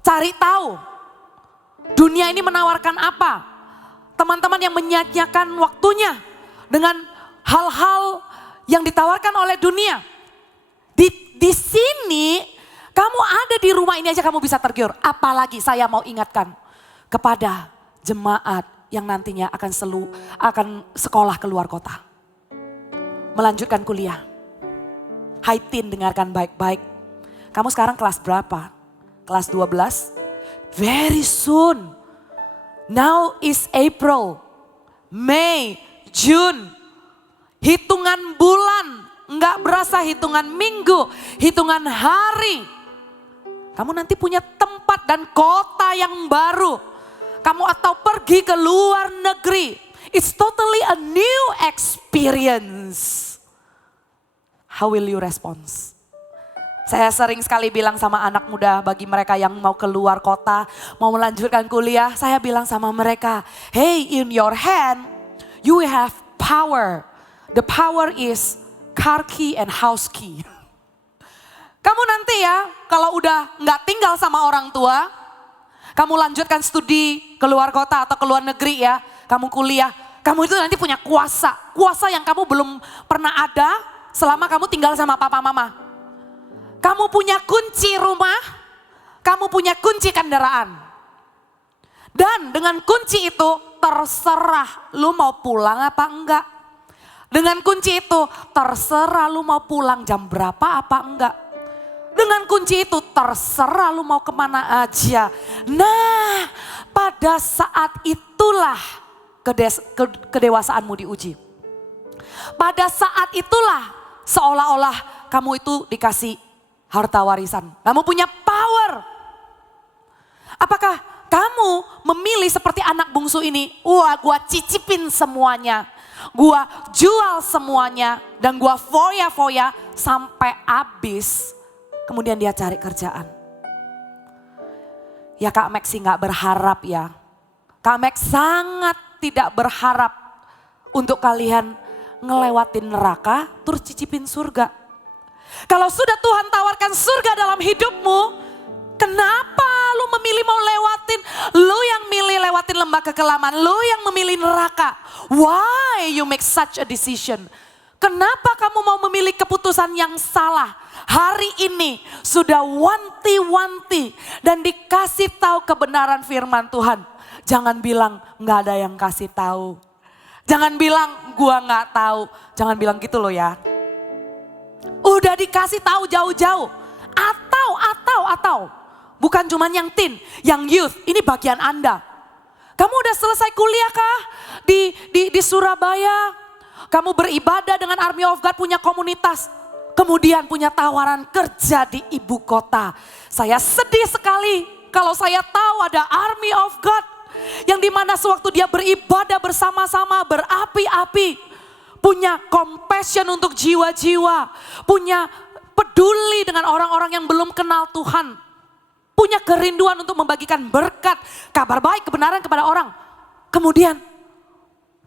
cari tahu dunia ini menawarkan apa. Teman-teman yang menyia-nyiakan waktunya dengan hal-hal yang ditawarkan oleh dunia. Di sini kamu ada di rumah ini aja kamu bisa tergiur. Apalagi saya mau ingatkan kepada jemaat yang nantinya akan sekolah keluar kota. Melanjutkan kuliah. Hai teen, dengarkan baik-baik. Kamu sekarang kelas berapa? Kelas 12? Very soon. Now is April, May, June. Hitungan bulan, enggak berasa hitungan minggu, hitungan hari. Kamu nanti punya tempat dan kota yang baru. Kamu atau pergi ke luar negeri. It's totally a new experience. How will you respond? Saya sering sekali bilang sama anak muda, bagi mereka yang mau keluar kota, mau melanjutkan kuliah, saya bilang sama mereka, hey, in your hand, you have power. The power is car key and house key. Kamu nanti ya, kalau udah nggak tinggal sama orang tua, kamu lanjutkan studi ke luar kota atau ke luar negeri ya, kamu kuliah, kamu itu nanti punya kuasa yang kamu belum pernah ada selama kamu tinggal sama papa mama. Kamu punya kunci rumah, kamu punya kunci kendaraan. Dan dengan kunci itu terserah lu mau pulang apa enggak. Dengan kunci itu terserah lu mau pulang jam berapa apa enggak. Dengan kunci itu terserah lu mau kemana aja. Nah, pada saat itulah kedewasaanmu diuji. Pada saat itulah seolah-olah kamu itu dikasih harta warisan. Kamu punya power. Apakah kamu memilih seperti anak bungsu ini? Wah, gua cicipin semuanya. Gua jual semuanya. Dan gua foya-foya sampai habis. Kemudian dia cari kerjaan. Ya Kak Max sih gak berharap ya. Kak Max sangat tidak berharap untuk kalian ngelewatin neraka terus cicipin surga. Kalau sudah Tuhan tawarkan surga dalam hidupmu, kenapa lu memilih mau lewatin? Lu yang milih lewatin lembah kekelaman, lu yang memilih neraka. Why you make such a decision? Kenapa kamu mau memilih keputusan yang salah? Hari ini sudah wanti-wanti dan dikasih tahu kebenaran firman Tuhan. Jangan bilang nggak ada yang kasih tahu. Jangan bilang gua nggak tahu. Jangan bilang gitu loh ya. Udah dikasih tahu jauh-jauh. Atau. Bukan cuma yang teen, yang youth. Ini bagian Anda. Kamu udah selesai kuliah kah? Di Surabaya. Kamu beribadah dengan Army of God, punya komunitas. Kemudian punya tawaran kerja di ibu kota. Saya sedih sekali kalau saya tahu ada Army of God. Yang dimana sewaktu dia beribadah bersama-sama berapi-api. Punya compassion untuk jiwa-jiwa. Punya peduli dengan orang-orang yang belum kenal Tuhan. Punya kerinduan untuk membagikan berkat, kabar baik, kebenaran kepada orang. Kemudian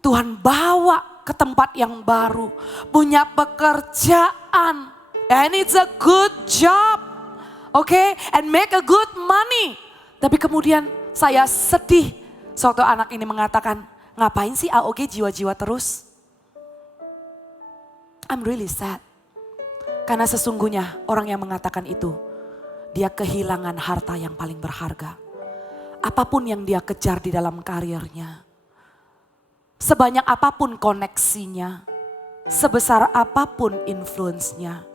Tuhan bawa ke tempat yang baru. Punya pekerjaan. And it's a good job. Okay? And make a good money. Tapi kemudian saya sedih. Suatu anak ini mengatakan, ngapain sih AOG jiwa-jiwa terus? I'm really sad. Karena sesungguhnya orang yang mengatakan itu, dia kehilangan harta yang paling berharga. Apapun yang dia kejar di dalam karirnya. Sebanyak apapun koneksinya. Sebesar apapun influence-nya.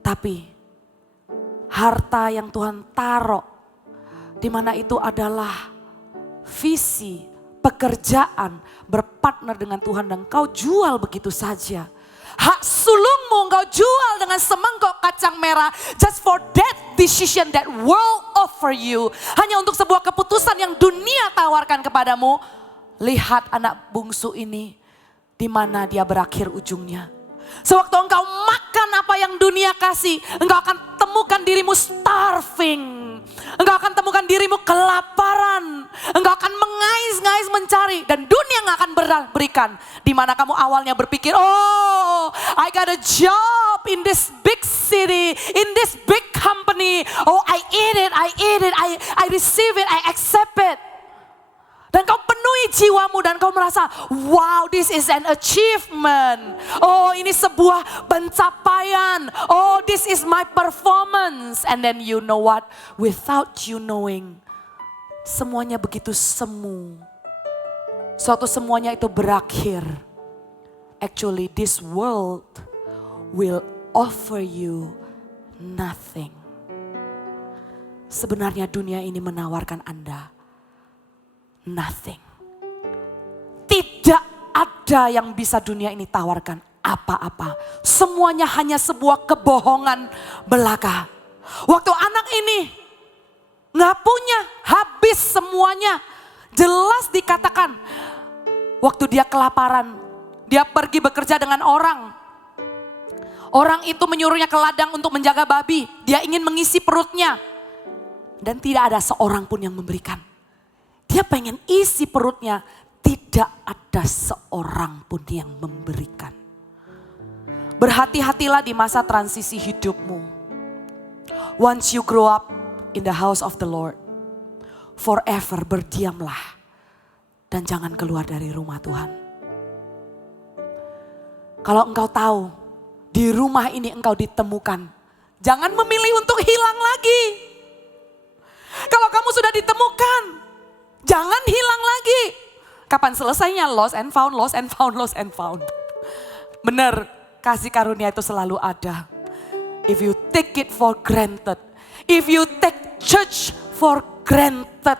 Tapi harta yang Tuhan taruh, di mana itu adalah visi, pekerjaan, berpartner dengan Tuhan dan kau jual begitu saja. Hak sulungmu engkau jual dengan semangkok kacang merah just for that decision that world offer you. Hanya untuk sebuah keputusan yang dunia tawarkan kepadamu. Lihat anak bungsu ini di mana dia berakhir ujungnya. Sewaktu engkau makan apa yang dunia kasih, engkau akan temukan dirimu starving. Engkau akan temukan dirimu kelaparan. Engkau akan mengais-ngais mencari dan dunia gak akan berikan. Di mana kamu awalnya berpikir, oh I got a job in this big city, in this big company. Oh I eat it, I receive it, I accept it. Dan kau penuhi jiwamu dan kau merasa, wow this is an achievement. Oh ini sebuah pencapaian. Oh this is my performance. And then you know what? Without you knowing, semuanya begitu semu. Suatu semuanya itu berakhir. Actually this world will offer you nothing. Sebenarnya dunia ini menawarkan Anda nothing. Tidak ada yang bisa dunia ini tawarkan apa-apa. Semuanya hanya sebuah kebohongan belaka. Waktu anak ini gak punya, habis semuanya. Jelas dikatakan, waktu dia kelaparan, dia pergi bekerja dengan orang. Orang itu menyuruhnya ke ladang untuk menjaga babi. Dia ingin mengisi perutnya. Dan tidak ada seorang pun yang memberikan. Dia pengen isi perutnya, tidak ada seorang pun yang memberikan. Berhati-hatilah di masa transisi hidupmu. Once you grow up in the house of the Lord, forever berdiamlah dan jangan keluar dari rumah Tuhan. Kalau engkau tahu di rumah ini engkau ditemukan, jangan memilih untuk hilang lagi. Kalau kamu sudah ditemukan, jangan hilang lagi. Kapan selesainya? Lost and found, lost and found, lost and found. Benar, kasih karunia itu selalu ada. If you take it for granted, if you take church for granted,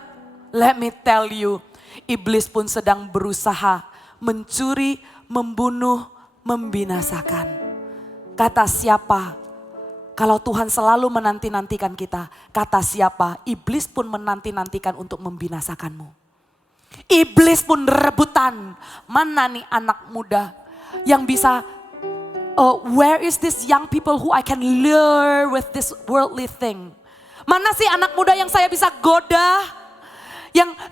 let me tell you, iblis pun sedang berusaha mencuri, membunuh, membinasakan. Kata siapa? Kalau Tuhan selalu menanti-nantikan kita, kata siapa? Iblis pun menanti-nantikan untuk membinasakanmu. Iblis pun rebutan, mana nih anak muda yang bisa, where is this young people who I can lure with this worldly thing? Mana sih anak muda yang saya bisa goda,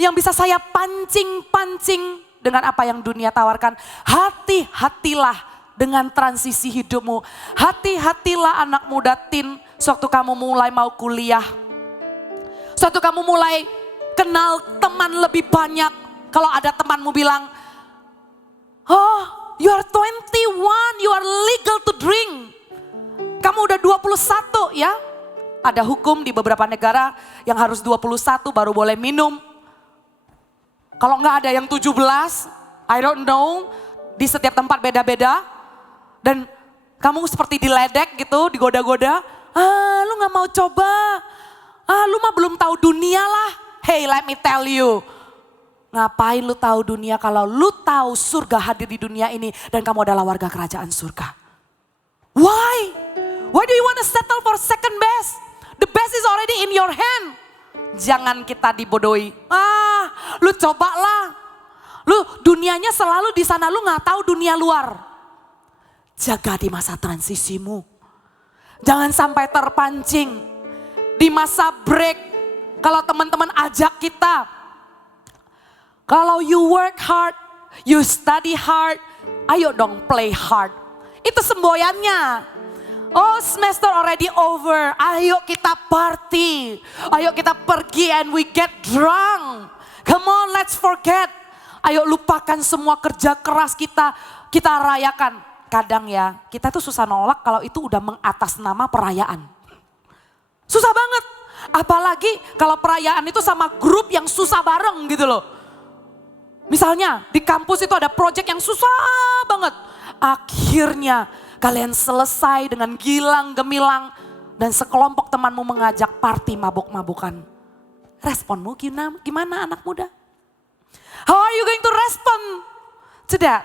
yang bisa saya pancing-pancing dengan apa yang dunia tawarkan? Hati-hatilah dengan transisi hidupmu. Hati-hatilah anak muda teen, sewaktu kamu mulai mau kuliah. Sewaktu kamu mulai kenal teman lebih banyak. Kalau ada temanmu bilang, oh you are 21, you are legal to drink. Kamu udah 21 ya. Ada hukum di beberapa negara yang harus 21 baru boleh minum. Kalau nggak ada yang 17, I don't know. Di setiap tempat beda-beda. Dan kamu seperti diledek gitu, digoda-goda. Lu gak mau coba. Lu mah belum tahu dunia lah. Hey, let me tell you. Ngapain lu tahu dunia kalau lu tahu surga hadir di dunia ini dan kamu adalah warga kerajaan surga? Why? Why do you want to settle for second best? The best is already in your hand. Jangan kita dibodohi. Lu cobalah. Lu dunianya selalu di sana, lu gak tahu dunia luar. Jaga di masa transisimu. Jangan sampai terpancing. Di masa break, kalau teman-teman ajak kita. Kalau you work hard, you study hard, ayo dong play hard. Itu semboyannya. Oh semester already over, ayo kita party. Ayo kita pergi and we get drunk. Come on, let's forget. Ayo lupakan semua kerja keras kita rayakan. Kadang ya, kita tuh susah nolak kalau itu udah mengatasnama perayaan. Susah banget. Apalagi kalau perayaan itu sama grup yang susah bareng gitu loh. Misalnya di kampus itu ada project yang susah banget. Akhirnya kalian selesai dengan gilang gemilang dan sekelompok temanmu mengajak party mabuk-mabukan. Responmu gimana anak muda? How are you going to respond to that?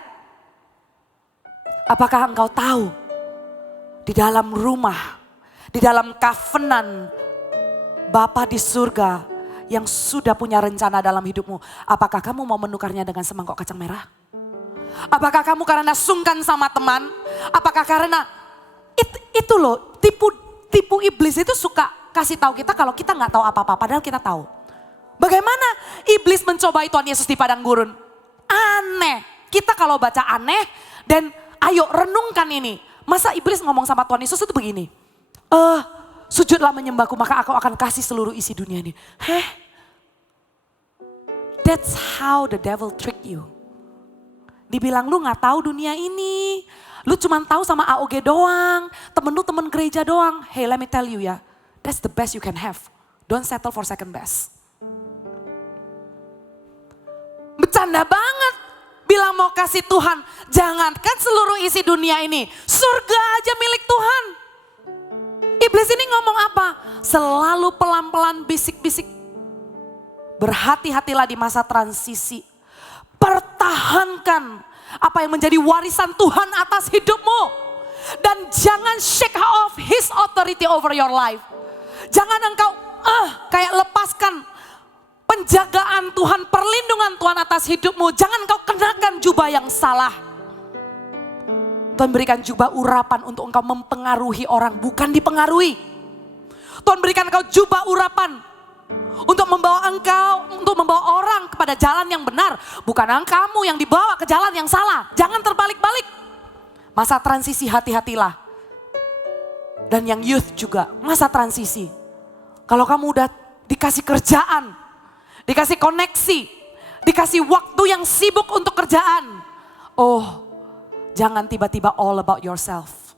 Apakah engkau tahu di dalam rumah, di dalam covenant Bapa di surga yang sudah punya rencana dalam hidupmu, apakah kamu mau menukarnya dengan semangkok kacang merah? Apakah kamu karena sungkan sama teman? Apakah karena itu loh, tipu iblis itu suka kasih tahu kita kalau kita nggak tahu apa-apa, padahal kita tahu. Bagaimana iblis mencoba Tuhan Yesus di padang gurun? Aneh. Kita kalau baca aneh dan ayo renungkan ini. Masa iblis ngomong sama Tuhan Yesus itu begini. Sujudlah menyembahku maka aku akan kasih seluruh isi dunia ini. That's how the devil trick you. Dibilang lu gak tahu dunia ini. Lu cuma tahu sama AOG doang. Temen lu temen gereja doang. Hey let me tell you ya. That's the best you can have. Don't settle for second best. Bercanda banget. Bilang mau kasih Tuhan, jangankan seluruh isi dunia ini, surga aja milik Tuhan. Iblis ini ngomong apa? Selalu pelan-pelan bisik-bisik. Berhati-hatilah di masa transisi. Pertahankan apa yang menjadi warisan Tuhan atas hidupmu. Dan jangan shake off His authority over your life. Jangan engkau kayak lepaskan penjagaan Tuhan, perlindungan Tuhan atas hidupmu. Jangan kau kenakan jubah yang salah. Tuhan berikan jubah urapan untuk engkau mempengaruhi orang, bukan dipengaruhi. Tuhan berikan engkau jubah urapan untuk membawa engkau, untuk membawa orang kepada jalan yang benar. Bukan kamu yang dibawa ke jalan yang salah. Jangan terbalik-balik. Masa transisi hati-hatilah. Dan yang youth juga, masa transisi. Kalau kamu udah dikasih kerjaan, dikasih koneksi, dikasih waktu yang sibuk untuk kerjaan. Oh, jangan tiba-tiba all about yourself.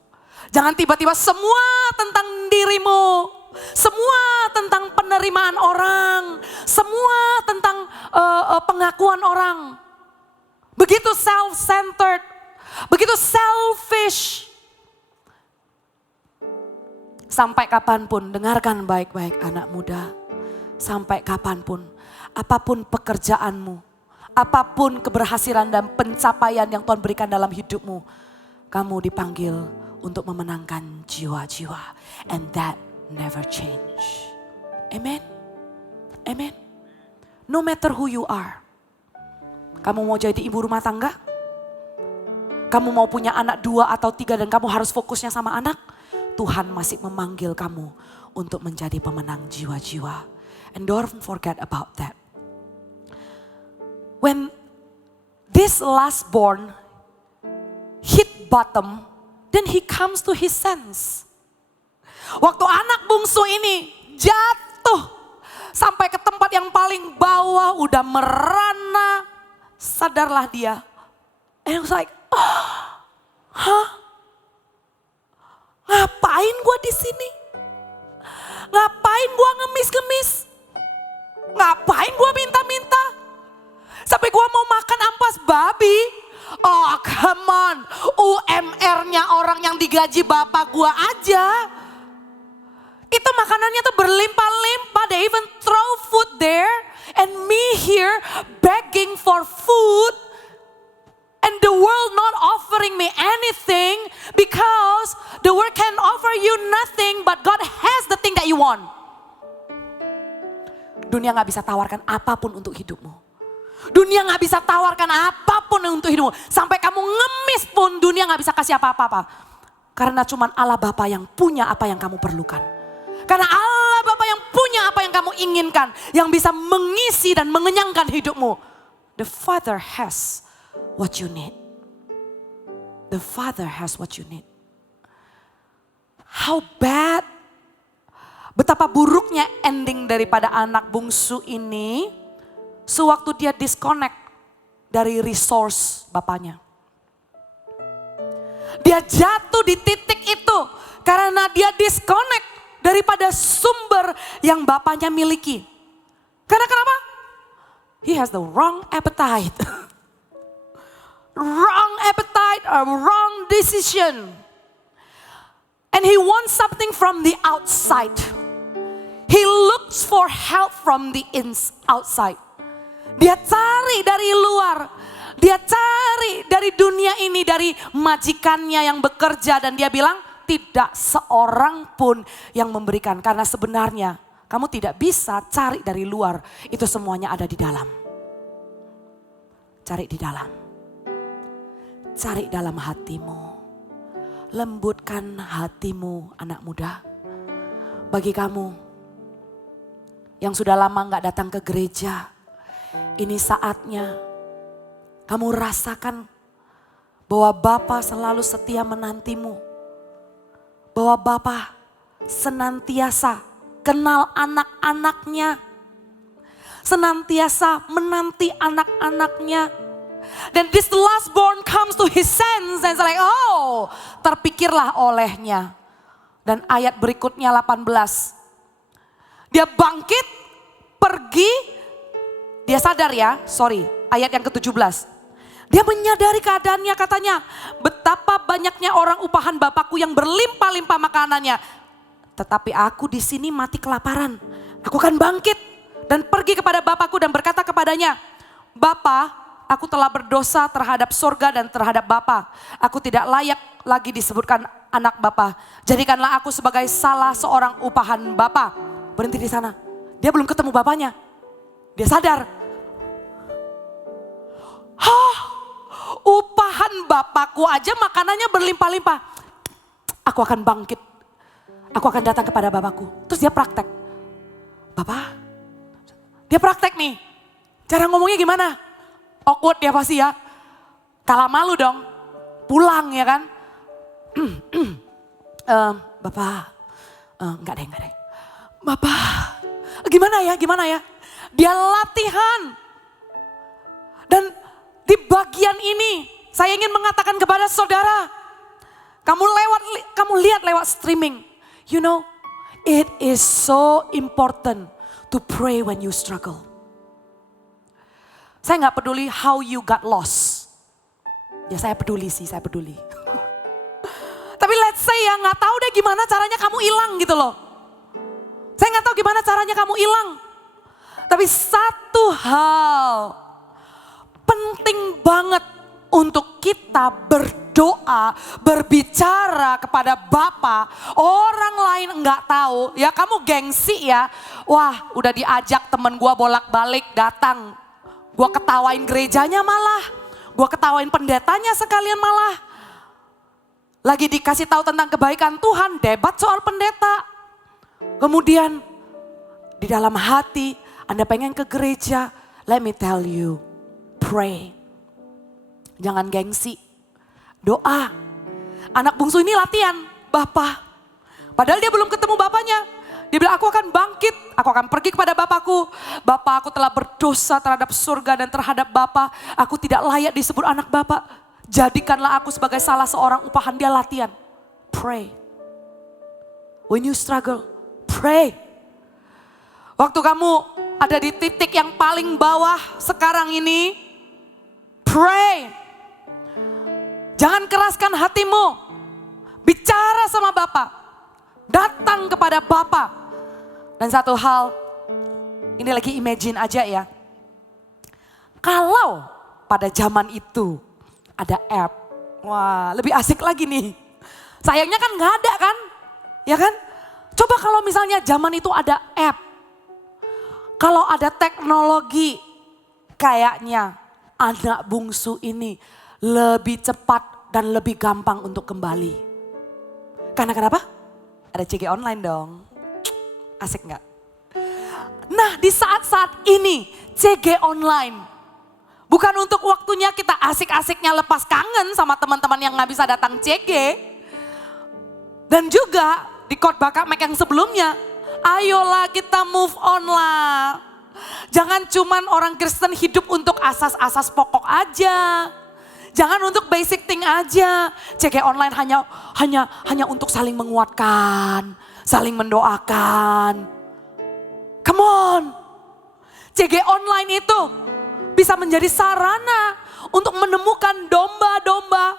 Jangan tiba-tiba semua tentang dirimu. Semua tentang penerimaan orang. Semua tentang pengakuan orang. Begitu self-centered. Begitu selfish. Sampai kapanpun, dengarkan baik-baik anak muda. Sampai kapanpun, apapun pekerjaanmu, apapun keberhasilan dan pencapaian yang Tuhan berikan dalam hidupmu, kamu dipanggil untuk memenangkan jiwa-jiwa. And that never change. Amen. Amen. No matter who you are. Kamu mau jadi ibu rumah tangga? Kamu mau punya anak 2 atau 3 dan kamu harus fokusnya sama anak? Tuhan masih memanggil kamu untuk menjadi pemenang jiwa-jiwa. And don't forget about that. When this last born hit bottom, then he comes to his sense. Waktu anak bungsu ini jatuh sampai ke tempat yang paling bawah, udah merana, sadarlah dia. And I was like, hah? Ngapain gua di sini? Ngapain gua ngemis-ngemis? Ngapain gua minta-minta? Sampai gua mau makan ampas babi. Oh come on, UMR-nya orang yang digaji bapak gua aja. Itu makanannya tuh berlimpah-limpah. They even throw food there. And me here begging for food. And the world not offering me anything. Because the world can offer you nothing. But God has the thing that you want. Dunia gak bisa tawarkan apapun untuk hidupmu. Dunia gak bisa tawarkan apapun untuk hidupmu. Sampai kamu ngemis pun dunia gak bisa kasih apa-apa. Karena cuman Allah Bapa yang punya apa yang kamu perlukan. Karena Allah Bapa yang punya apa yang kamu inginkan. Yang bisa mengisi dan mengenyangkan hidupmu. The Father has what you need. The Father has what you need. How bad, betapa buruknya ending daripada anak bungsu ini. Sewaktu dia disconnect dari resource bapaknya. Dia jatuh di titik itu karena dia disconnect daripada sumber yang bapaknya miliki. Karena kenapa? He has the wrong appetite. Wrong appetite, a wrong decision. And he wants something from the outside. He looks for help from the outside. Dia cari dari luar. Dia cari dari dunia ini, dari majikannya yang bekerja. Dan dia bilang, tidak seorang pun yang memberikan. Karena sebenarnya kamu tidak bisa cari dari luar. Itu semuanya ada di dalam. Cari di dalam. Cari dalam hatimu. Lembutkan hatimu anak muda. Bagi kamu yang sudah lama gak datang ke gereja. Ini saatnya kamu rasakan bahwa Bapa selalu setia menantimu. Bahwa Bapa senantiasa kenal anak-anaknya. Senantiasa menanti anak-anaknya. Dan this last born comes to his sense and like, oh, terpikirlah olehnya. Dan ayat berikutnya 18. Dia bangkit, pergi, dia sadar ya, ayat yang ke-17. Dia menyadari keadaannya, katanya, betapa banyaknya orang upahan Bapakku yang berlimpah-limpah makanannya. Tetapi aku di sini mati kelaparan. Aku akan bangkit dan pergi kepada Bapakku dan berkata kepadanya, Bapa, aku telah berdosa terhadap sorga dan terhadap Bapa. Aku tidak layak lagi disebutkan anak Bapa. Jadikanlah aku sebagai salah seorang upahan Bapa. Berhenti di sana. Dia belum ketemu bapaknya. Dia sadar. Upahan Bapakku aja makanannya berlimpah-limpah. Aku akan bangkit. Aku akan datang kepada Bapakku. Terus dia praktek. Bapak, Dia praktek nih. Cara ngomongnya gimana? Awkward ya pasti ya. Kalah malu dong. Pulang ya kan. Bapak, enggak deh. Bapak, gimana ya? Dia latihan. Dan di bagian ini saya ingin mengatakan kepada saudara, kamu lihat lewat streaming. You know, it is so important to pray when you struggle. Saya nggak peduli how you got lost. Ya saya peduli. Tapi let's say ya nggak tahu deh gimana caranya kamu hilang gitu loh. Saya nggak tahu gimana caranya kamu hilang. Tapi satu hal penting banget untuk kita berdoa, berbicara kepada Bapa. Orang lain nggak tahu, ya kamu gengsi ya. Wah udah diajak temen gue bolak-balik datang. Gue ketawain gerejanya malah, gue ketawain pendetanya sekalian malah. Lagi dikasih tahu tentang kebaikan Tuhan, debat soal pendeta. Kemudian di dalam hati Anda pengen ke gereja, let me tell you, pray. Jangan gengsi, doa. Anak bungsu ini latihan, Bapa. Padahal dia belum ketemu bapaknya. Dia bilang, aku akan bangkit, aku akan pergi kepada Bapakku. Bapa, aku telah berdosa terhadap surga dan terhadap Bapa. Aku tidak layak disebut anak Bapa. Jadikanlah aku sebagai salah seorang upahan. Dia latihan, pray. When you struggle, pray. Waktu kamu ada di titik yang paling bawah sekarang ini, pray. Jangan keraskan hatimu. Bicara sama Bapa. Datang kepada Bapa. Dan satu hal, ini lagi imagine aja ya. Kalau pada zaman itu ada app, wah lebih asik lagi nih. Sayangnya kan nggak ada kan, ya kan? Coba kalau misalnya zaman itu ada app. Kalau ada teknologi, kayaknya anak bungsu ini lebih cepat dan lebih gampang untuk kembali. Karena kenapa? Ada CG online dong. Asik nggak? Nah di saat-saat ini CG online. Bukan untuk waktunya kita asik-asiknya lepas kangen sama teman-teman yang nggak bisa datang CG. Dan juga di khotbah Kak Mek yang sebelumnya. Ayolah kita move on lah. Jangan cuman orang Kristen hidup untuk asas-asas pokok aja. Jangan untuk basic thing aja. CG online hanya untuk saling menguatkan, saling mendoakan. Come on. CG online itu bisa menjadi sarana untuk menemukan domba-domba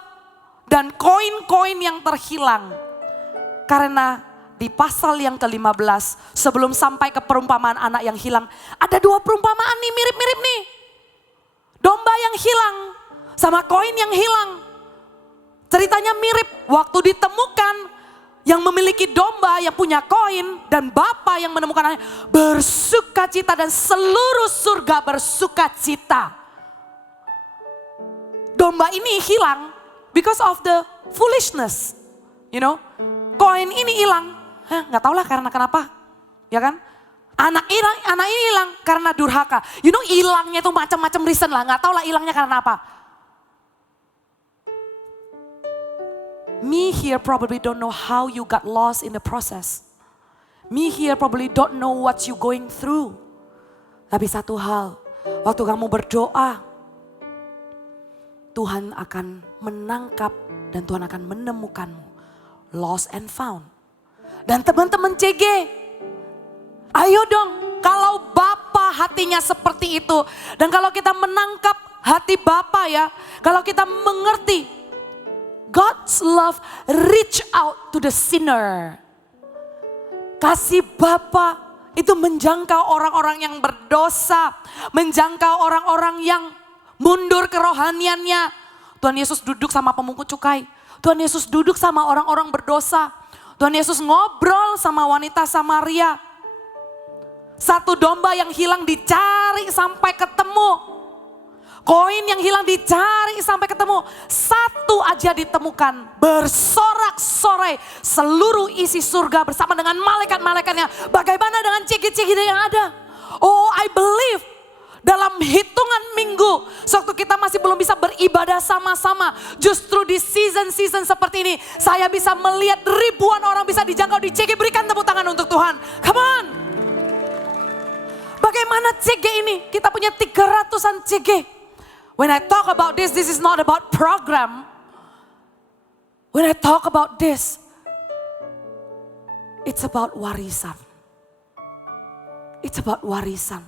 dan koin-koin yang terhilang. Karena di pasal yang ke-15 sebelum sampai ke perumpamaan anak yang hilang, ada 2 perumpamaan nih mirip-mirip nih. Domba yang hilang sama koin yang hilang. Ceritanya mirip, waktu ditemukan yang memiliki domba yang punya koin dan Bapa yang menemukan anaknya bersukacita dan seluruh surga bersukacita. Domba ini hilang because of the foolishness, you know. Koin ini hilang, nggak tahu lah karena kenapa, ya kan? Anak ini hilang karena durhaka. You know hilangnya itu macam-macam reason lah, nggak tahu lah hilangnya karena apa. Me here probably don't know how you got lost in the process. Me here probably don't know what you going through. Tapi satu hal, waktu kamu berdoa, Tuhan akan menangkap dan Tuhan akan menemukanmu. Lost and found. Dan teman-teman CG, ayo dong kalau Bapa hatinya seperti itu. Dan kalau kita menangkap hati Bapa ya, kalau kita mengerti God's love reach out to the sinner. Kasih Bapa itu menjangkau orang-orang yang berdosa, menjangkau orang-orang yang mundur kerohaniannya. Tuhan Yesus duduk sama pemungut cukai. Tuhan Yesus duduk sama orang-orang berdosa. Tuhan Yesus ngobrol sama wanita Samaria. Satu domba yang hilang dicari sampai ketemu. Koin yang hilang dicari sampai ketemu. Satu aja ditemukan. Bersorak-sorai seluruh isi surga bersama dengan malaikat-malaikatnya. Bagaimana dengan cigi-cigi yang ada? Oh, I believe dalam hitungan minggu, sewaktu kita masih belum bisa beribadah sama-sama, justru di season-season seperti ini, saya bisa melihat ribuan orang bisa dijangkau di CG. Berikan tepuk tangan untuk Tuhan. Come on. Bagaimana CG ini? Kita punya 300-an CG. When I talk about this is not about program. When I talk about this, it's about warisan. It's about warisan.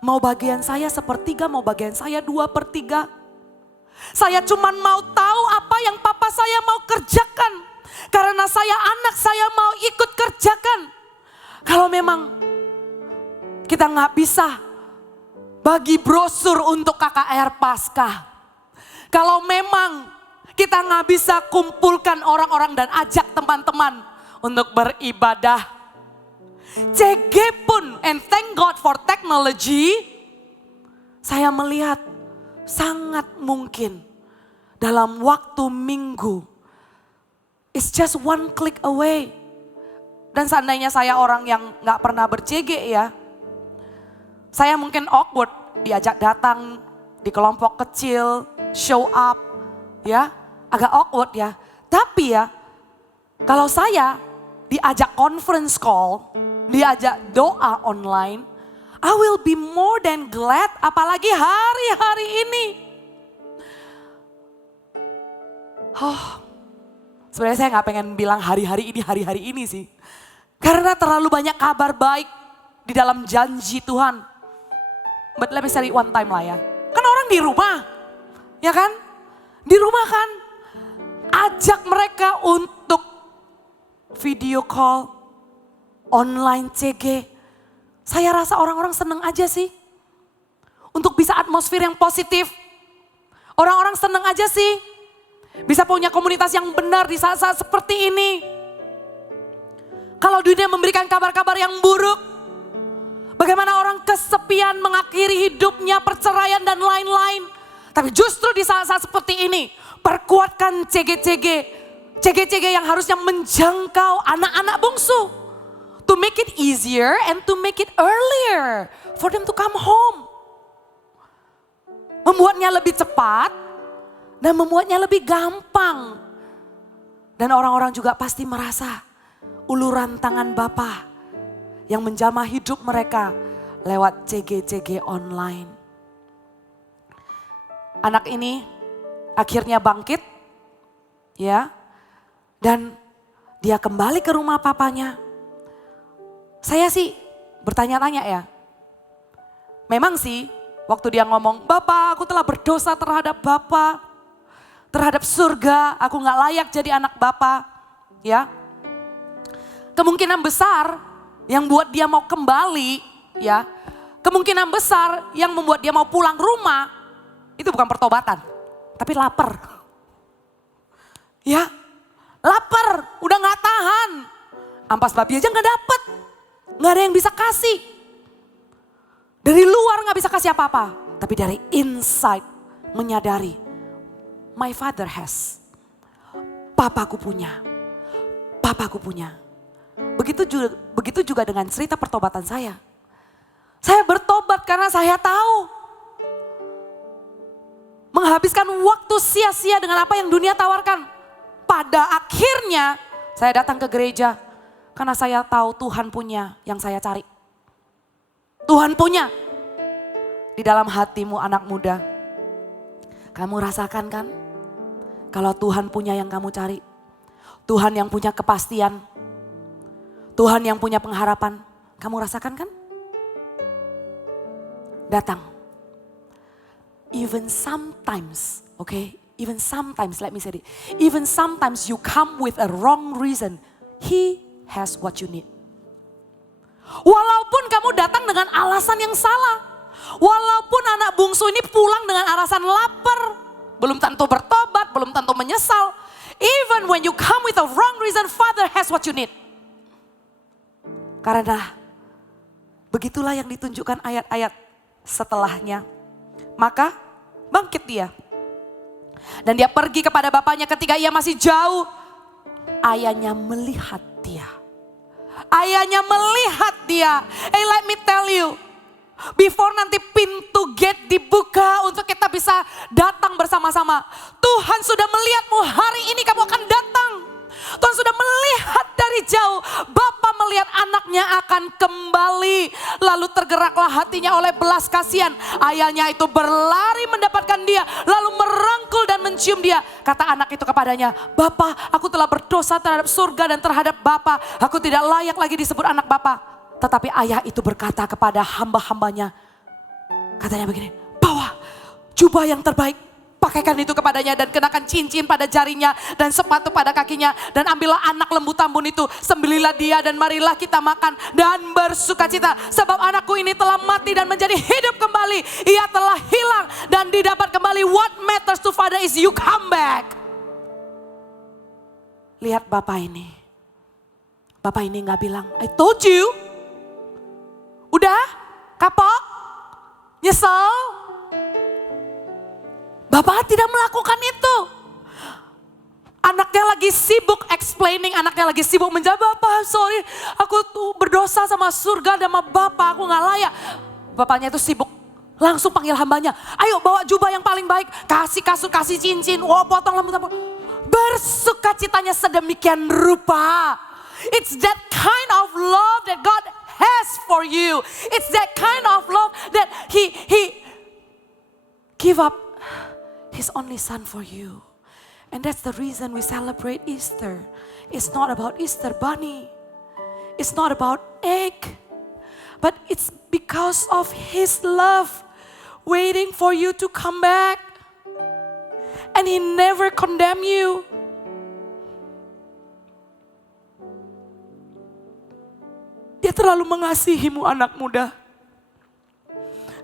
Mau bagian saya 1/3, mau bagian saya 2/3. Saya cuman mau tahu apa yang papa saya mau kerjakan. Karena saya anak, saya mau ikut kerjakan. Kalau memang kita nggak bisa bagi brosur untuk KKR Paskah. Kalau memang kita nggak bisa kumpulkan orang-orang dan ajak teman-teman untuk beribadah. CG pun, and thank God for technology, saya melihat sangat mungkin dalam waktu minggu, it's just one click away. Dan seandainya saya orang yang nggak pernah ber-CG ya, saya mungkin awkward diajak datang di kelompok kecil, show up, ya agak awkward ya. Tapi ya, kalau saya diajak conference call, diajak doa online, I will be more than glad, apalagi hari-hari ini. Sebenarnya saya nggak pengen bilang hari-hari ini sih. Karena terlalu banyak kabar baik di dalam janji Tuhan. But let me say it one time lah ya. Kan orang di rumah, ya kan? Di rumah kan. Ajak mereka untuk video call, online CG. Saya rasa orang-orang seneng aja sih. Untuk bisa atmosfer yang positif. Orang-orang seneng aja sih. Bisa punya komunitas yang benar di saat-saat seperti ini. Kalau dunia memberikan kabar-kabar yang buruk, bagaimana orang kesepian mengakhiri hidupnya, perceraian dan lain-lain. Tapi justru di saat-saat seperti ini, perkuatkan CG yang harusnya menjangkau anak-anak bungsu. To make it easier and to make it earlier for them to come home. Membuatnya lebih cepat dan membuatnya lebih gampang. Dan orang-orang juga pasti merasa uluran tangan Bapa yang menjamah hidup mereka lewat CG online. Anak ini akhirnya bangkit, ya, dan dia kembali ke rumah papanya. Saya sih bertanya-tanya ya, memang sih waktu dia ngomong, Bapak aku telah berdosa terhadap Bapak, terhadap surga, aku gak layak jadi anak Bapak, ya. Kemungkinan besar yang buat dia mau kembali, ya, kemungkinan besar yang membuat dia mau pulang rumah, itu bukan pertobatan, tapi lapar. Ya, lapar, udah gak tahan. Ampas babi aja gak dapet, gak ada yang bisa kasih. Dari luar gak bisa kasih apa-apa, tapi dari inside menyadari, my father has, papaku punya, papaku punya. Begitu juga dengan cerita pertobatan saya. Saya bertobat karena saya tahu menghabiskan waktu sia-sia dengan apa yang dunia tawarkan. Pada akhirnya saya datang ke gereja karena saya tahu Tuhan punya yang saya cari. Tuhan punya di dalam hatimu anak muda. Kamu rasakan kan? Kalau Tuhan punya yang kamu cari. Tuhan yang punya kepastian. Tuhan yang punya pengharapan. Kamu rasakan kan? Datang. Even sometimes, okay? Even sometimes, let me say it. Even sometimes you come with a wrong reason. He has what you need. Walaupun kamu datang dengan alasan yang salah. Walaupun anak bungsu ini pulang dengan alasan lapar. Belum tentu bertobat, belum tentu menyesal. Even when you come with a wrong reason, Father has what you need. Karena begitulah yang ditunjukkan ayat-ayat setelahnya. Maka bangkit dia. Dan dia pergi kepada bapaknya ketika ia masih jauh. Ayahnya melihat dia. Ayahnya melihat dia. Hey, let me tell you. Before nanti pintu gate dibuka untuk kita bisa datang bersama-sama. Tuhan sudah melihatmu, hari ini kamu akan datang. Tuhan sudah melihat dari jauh. Bapa melihat anaknya akan kembali. Lalu tergeraklah hatinya oleh belas kasihan. Ayahnya itu berlari mendapatkan dia. Lalu merangkul dan mencium dia. Kata anak itu kepadanya, Bapa, aku telah berdosa terhadap surga dan terhadap Bapa. Aku tidak layak lagi disebut anak Bapa. Tetapi ayah itu berkata kepada hamba-hambanya. Katanya begini, bawa jubah yang terbaik. Pakaikan itu kepadanya dan kenakan cincin pada jarinya dan sepatu pada kakinya. Dan ambillah anak lembu tambun itu, sembelilah dia dan marilah kita makan dan bersukacita. Sebab anakku ini telah mati dan menjadi hidup kembali. Ia telah hilang dan didapat kembali. What matters to father is you come back. Lihat bapak ini. Bapak ini gak bilang, I told you. Udah? Kapok? Nyesel? Bapak tidak melakukan itu. Anaknya lagi sibuk explaining, anaknya lagi sibuk menjawab, Bapak sorry aku tuh berdosa sama surga dan sama Bapak, aku gak layak. Bapaknya itu sibuk, langsung panggil hambanya, ayo bawa jubah yang paling baik, kasih kasut, kasih cincin, potong lembu tambun. Bersukacitanya sedemikian rupa. It's that kind of love that God has for you. It's that kind of love that He give up His only son for you. And that's the reason we celebrate Easter. It's not about Easter bunny. It's not about egg. But it's because of His love waiting for you to come back. And He never condemn you. Dia terlalu mengasihimu anak muda.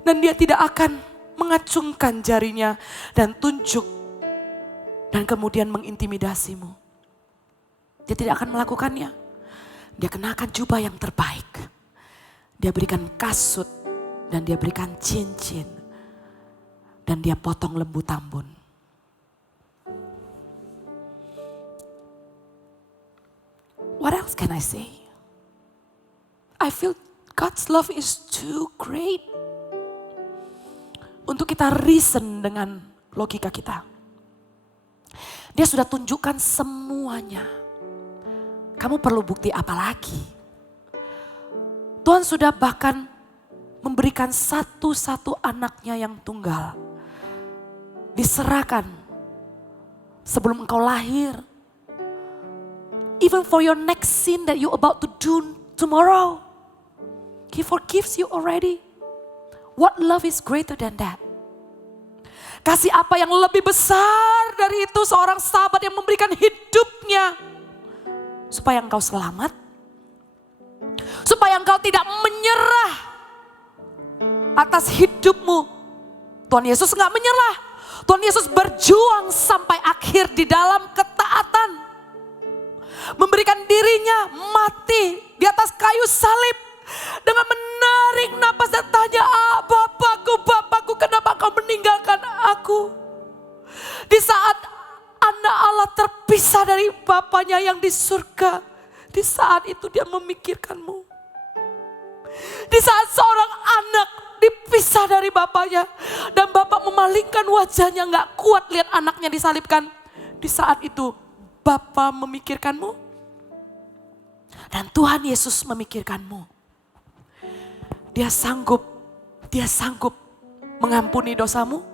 Dan Dia tidak akan mengacungkan jarinya dan tunjuk dan kemudian mengintimidasimu. Dia tidak akan melakukannya. Dia kenakan jubah yang terbaik. Dia berikan kasut dan dia berikan cincin dan dia potong lembu tambun. What else can I say? I feel God's love is too great untuk kita reason dengan logika kita. Dia sudah tunjukkan semuanya. Kamu perlu bukti apa lagi? Tuhan sudah bahkan memberikan satu-satu anaknya yang tunggal. Diserahkan sebelum engkau lahir. Even for your next sin that you about to do tomorrow. He forgives you already. What love is greater than that? Kasih apa yang lebih besar dari itu seorang sahabat yang memberikan hidupnya. Supaya engkau selamat. Supaya engkau tidak menyerah atas hidupmu. Tuhan Yesus gak menyerah. Tuhan Yesus berjuang sampai akhir di dalam ketaatan. Memberikan dirinya mati di atas kayu salib. Dengan menarik napas dan tanya, Bapakku, kenapa kau meninggalkan aku? Di saat anak Allah terpisah dari Bapaknya yang di surga. Di saat itu dia memikirkanmu. Di saat seorang anak dipisah dari Bapaknya. Dan Bapak memalingkan wajahnya, gak kuat lihat anaknya disalibkan. Di saat itu Bapa memikirkanmu. Dan Tuhan Yesus memikirkanmu. Dia sanggup mengampuni dosamu.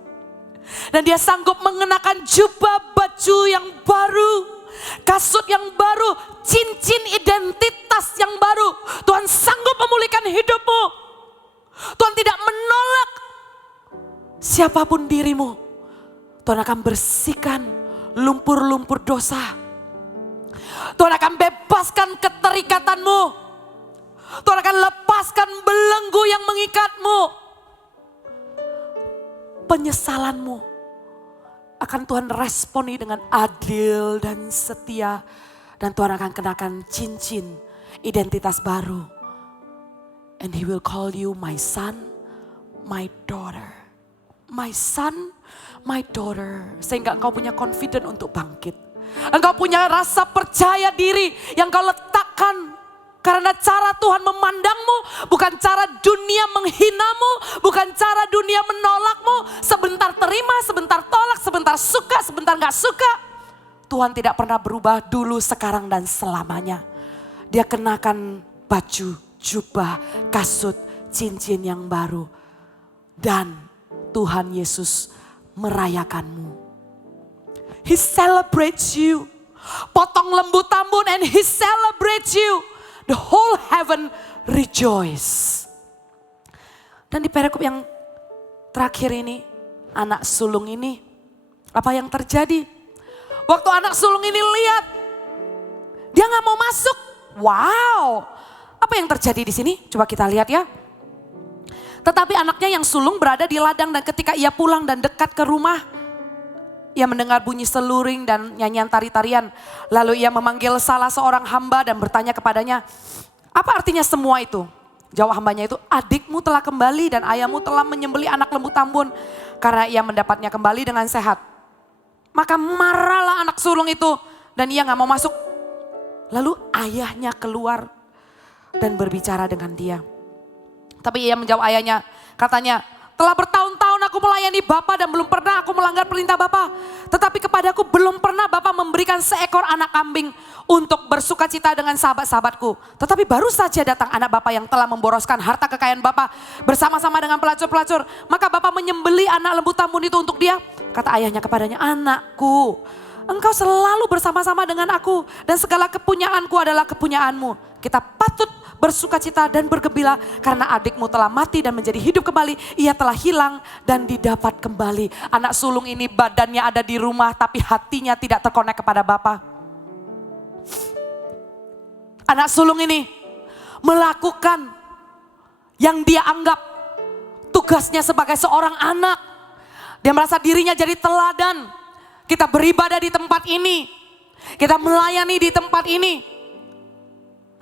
Dan dia sanggup mengenakan jubah baju yang baru. Kasut yang baru, cincin identitas yang baru. Tuhan sanggup memulihkan hidupmu. Tuhan tidak menolak siapapun dirimu. Tuhan akan bersihkan lumpur-lumpur dosa. Tuhan akan bebaskan keterikatanmu. Tuhan akan lepaskan belenggu yang mengikatmu. Penyesalanmu akan Tuhan responi dengan adil dan setia. Dan Tuhan akan kenakan cincin identitas baru. And He will call you my son, my daughter. My son, my daughter. Sehingga engkau punya confident untuk bangkit. Engkau punya rasa percaya diri yang kau letakkan Karena cara Tuhan memandangmu bukan cara dunia menghinamu, bukan cara dunia menolakmu. Sebentar terima, sebentar tolak, sebentar suka, sebentar gak suka. Tuhan tidak pernah berubah dulu, sekarang, dan selamanya. Dia kenakan baju, jubah, kasut, cincin yang baru. Dan Tuhan Yesus merayakanmu. He celebrates you. Potong lembu tambun and He celebrates you. The whole heaven rejoice. Dan di perikop yang terakhir ini, anak sulung ini, apa yang terjadi? Waktu anak sulung ini lihat, dia gak mau masuk. Wow, apa yang terjadi di sini? Coba kita lihat ya. Tetapi anaknya yang sulung berada di ladang, dan ketika ia pulang dan dekat ke rumah, ia mendengar bunyi seluring dan nyanyian tari-tarian. Lalu ia memanggil salah seorang hamba dan bertanya kepadanya, apa artinya semua itu? Jawab hambanya itu, adikmu telah kembali dan ayahmu telah menyembelih anak lembu tambun karena ia mendapatnya kembali dengan sehat. Maka marahlah anak sulung itu dan ia gak mau masuk. Lalu ayahnya keluar dan berbicara dengan dia. Tapi ia menjawab ayahnya, katanya, telah bertahun-tahun aku melayani Bapa dan belum pernah aku melanggar perintah Bapa. Tetapi kepadaku belum pernah Bapa memberikan seekor anak kambing untuk bersukacita dengan sahabat-sahabatku. Tetapi baru saja datang anak Bapa yang telah memboroskan harta kekayaan Bapa bersama-sama dengan pelacur-pelacur. Maka Bapa menyembelih anak lembu tambun itu untuk dia. Kata ayahnya kepadanya, anakku, engkau selalu bersama-sama dengan aku dan segala kepunyaanku adalah kepunyaanmu. Kita patut bersukacita dan bergembira karena adikmu telah mati dan menjadi hidup kembali. Ia telah hilang dan didapat kembali. Anak sulung ini badannya ada di rumah tapi hatinya tidak terkonek kepada Bapa. Anak sulung ini melakukan yang dia anggap tugasnya sebagai seorang anak. Dia merasa dirinya jadi teladan. Kita beribadah di tempat ini. Kita melayani di tempat ini.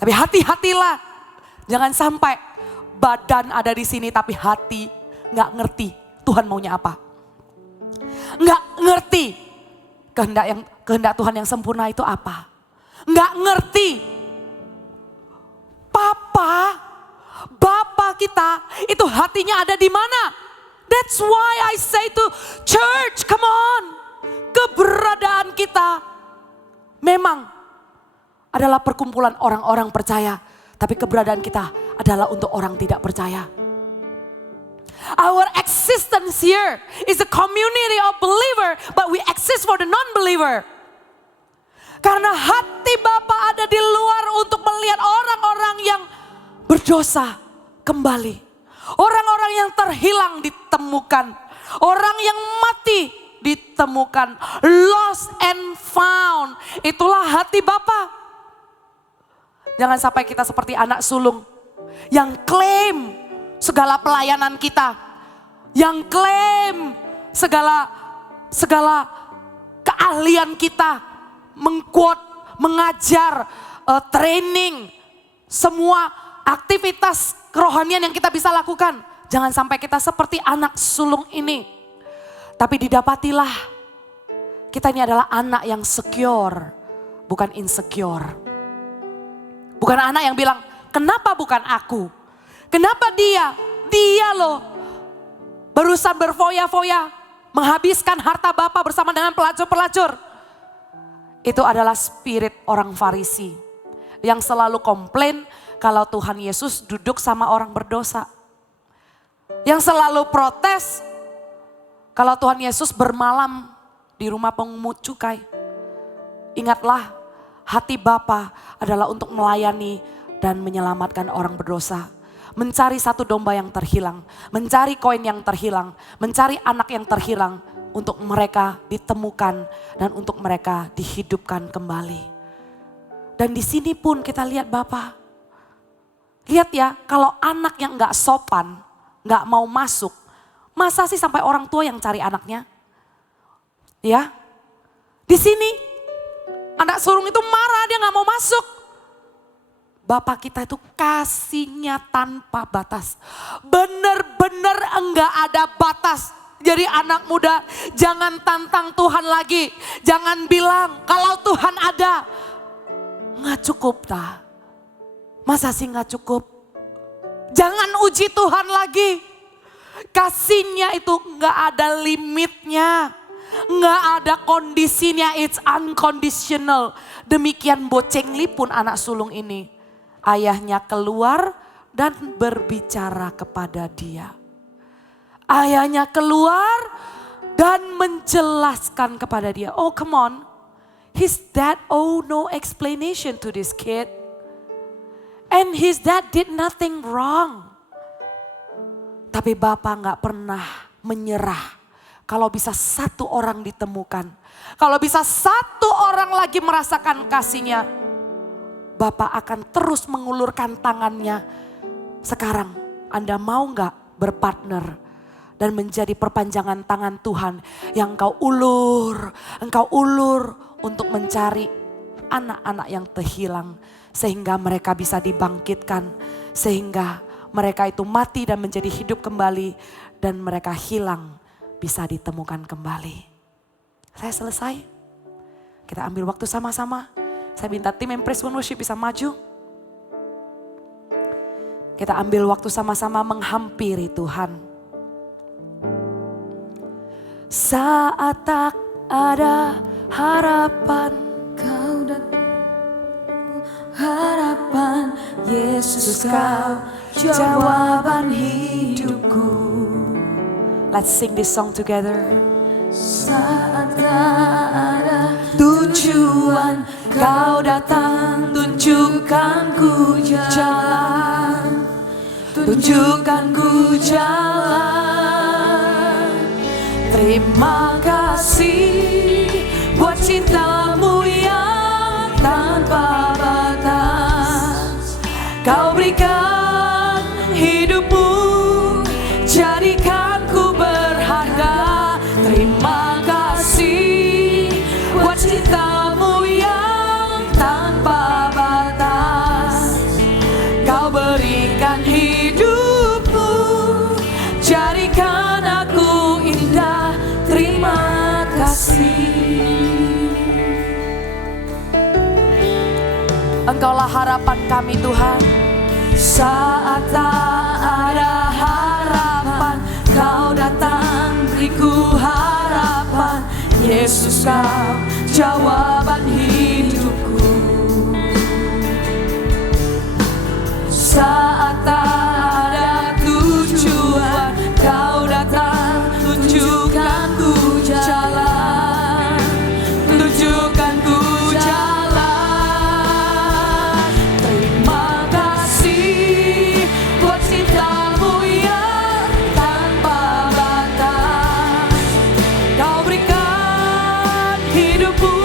Tapi hati-hatilah. Jangan sampai badan ada di sini tapi hati gak ngerti Tuhan maunya apa. Gak ngerti kehendak Tuhan yang sempurna itu apa. Gak ngerti. Bapa kita itu hatinya ada di mana? That's why I say to church, come on. Keberadaan kita memang adalah perkumpulan orang-orang percaya. Tapi keberadaan kita adalah untuk orang tidak percaya. Our existence here is a community of believer, but we exist for the non-believer. Karena hati Bapa ada di luar untuk melihat orang-orang yang berdosa kembali. Orang-orang yang terhilang ditemukan. Orang yang mati ditemukan. Lost and found. Itulah hati Bapa. Jangan sampai kita seperti anak sulung yang klaim segala pelayanan kita. Yang klaim segala keahlian kita. Mengquote, mengajar, training, semua aktivitas kerohanian yang kita bisa lakukan. Jangan sampai kita seperti anak sulung ini. Tapi didapatilah kita ini adalah anak yang secure, bukan insecure. Bukan anak yang bilang, kenapa bukan aku? Kenapa dia? Dia loh barusan berfoya-foya menghabiskan harta Bapa bersama dengan pelacur-pelacur. Itu adalah spirit orang Farisi yang selalu komplain kalau Tuhan Yesus duduk sama orang berdosa. Yang selalu protes kalau Tuhan Yesus bermalam di rumah pemungut cukai. Ingatlah, hati Bapa adalah untuk melayani dan menyelamatkan orang berdosa. Mencari satu domba yang terhilang, mencari koin yang terhilang, mencari anak yang terhilang untuk mereka ditemukan dan untuk mereka dihidupkan kembali. Dan di sini pun kita lihat Bapa. Lihat ya, kalau anak yang gak sopan, gak mau masuk, masa sih sampai orang tua yang cari anaknya? Ya, di sini anak sulung itu marah, dia gak mau masuk. Bapak kita itu kasihnya tanpa batas. Benar-benar enggak ada batas. Jadi anak muda, jangan tantang Tuhan lagi. Jangan bilang kalau Tuhan ada. Nggak cukup ta. Masa sih gak cukup? Jangan uji Tuhan lagi. Kasihnya itu gak ada limitnya. Gak ada kondisinya, it's unconditional. Demikian Bocengli pun anak sulung ini. Ayahnya keluar dan berbicara kepada dia. Ayahnya keluar dan menjelaskan kepada dia. Oh come on, his dad owe no explanation to this kid. And his dad did nothing wrong. Tapi Bapak gak pernah menyerah. Kalau bisa satu orang ditemukan. Kalau bisa satu orang lagi merasakan kasihnya. Bapak akan terus mengulurkan tangannya. Sekarang Anda mau gak berpartner dan menjadi perpanjangan tangan Tuhan yang engkau ulur untuk mencari anak-anak yang terhilang. Sehingga mereka bisa dibangkitkan, sehingga mereka itu mati dan menjadi hidup kembali dan mereka hilang bisa ditemukan kembali. Saya selesai. Kita ambil waktu sama-sama. Saya minta tim Empress One Worship bisa maju. Kita ambil waktu sama-sama menghampiri Tuhan. Saat tak ada harapan, Kau datang, harapan Yesus kau jawaban hidupku. Let's sing this song together. Saat tak ada tujuan kau datang, tunjukkan ku jalan, tunjukkan ku jalan. Terima kasih buat cintamu yang tanpa batas. Kau berikan hidupmu, jadikan ku berharga. Terima kasih buat cintamu yang tanpa batas. Kau berikan hidupmu, jadikan aku indah. Terima kasih. Engkaulah harapan kami Tuhan. Saat tak ada harapan, kau datang beriku harapan. Yesus kau jawaban hidupku. Saat tak ada tujuan, kau datang tunjukkan ku jalan, tunjukkan ku jalan. Terima kasih buat cintamu yang tanpa batas. Kau berikan hidupku,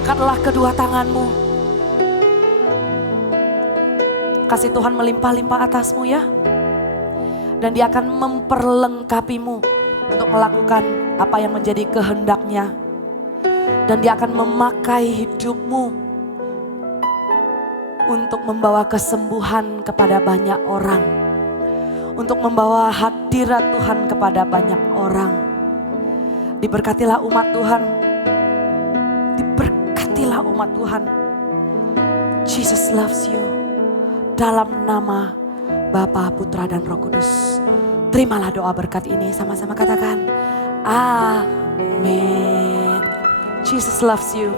Angkatlah kedua tanganmu. Kasih Tuhan melimpah-limpah atasmu ya. Dan Dia akan memperlengkapimu untuk melakukan apa yang menjadi kehendak-Nya. Dan Dia akan memakai hidupmu untuk membawa kesembuhan kepada banyak orang. Untuk membawa hadirat Tuhan kepada banyak orang. Diberkatilah umat Tuhan. Diberkatilah umat Tuhan. Jesus loves you. Dalam nama Bapa, Putra, dan Roh Kudus. Terimalah doa berkat ini, sama-sama katakan amin. Jesus loves you.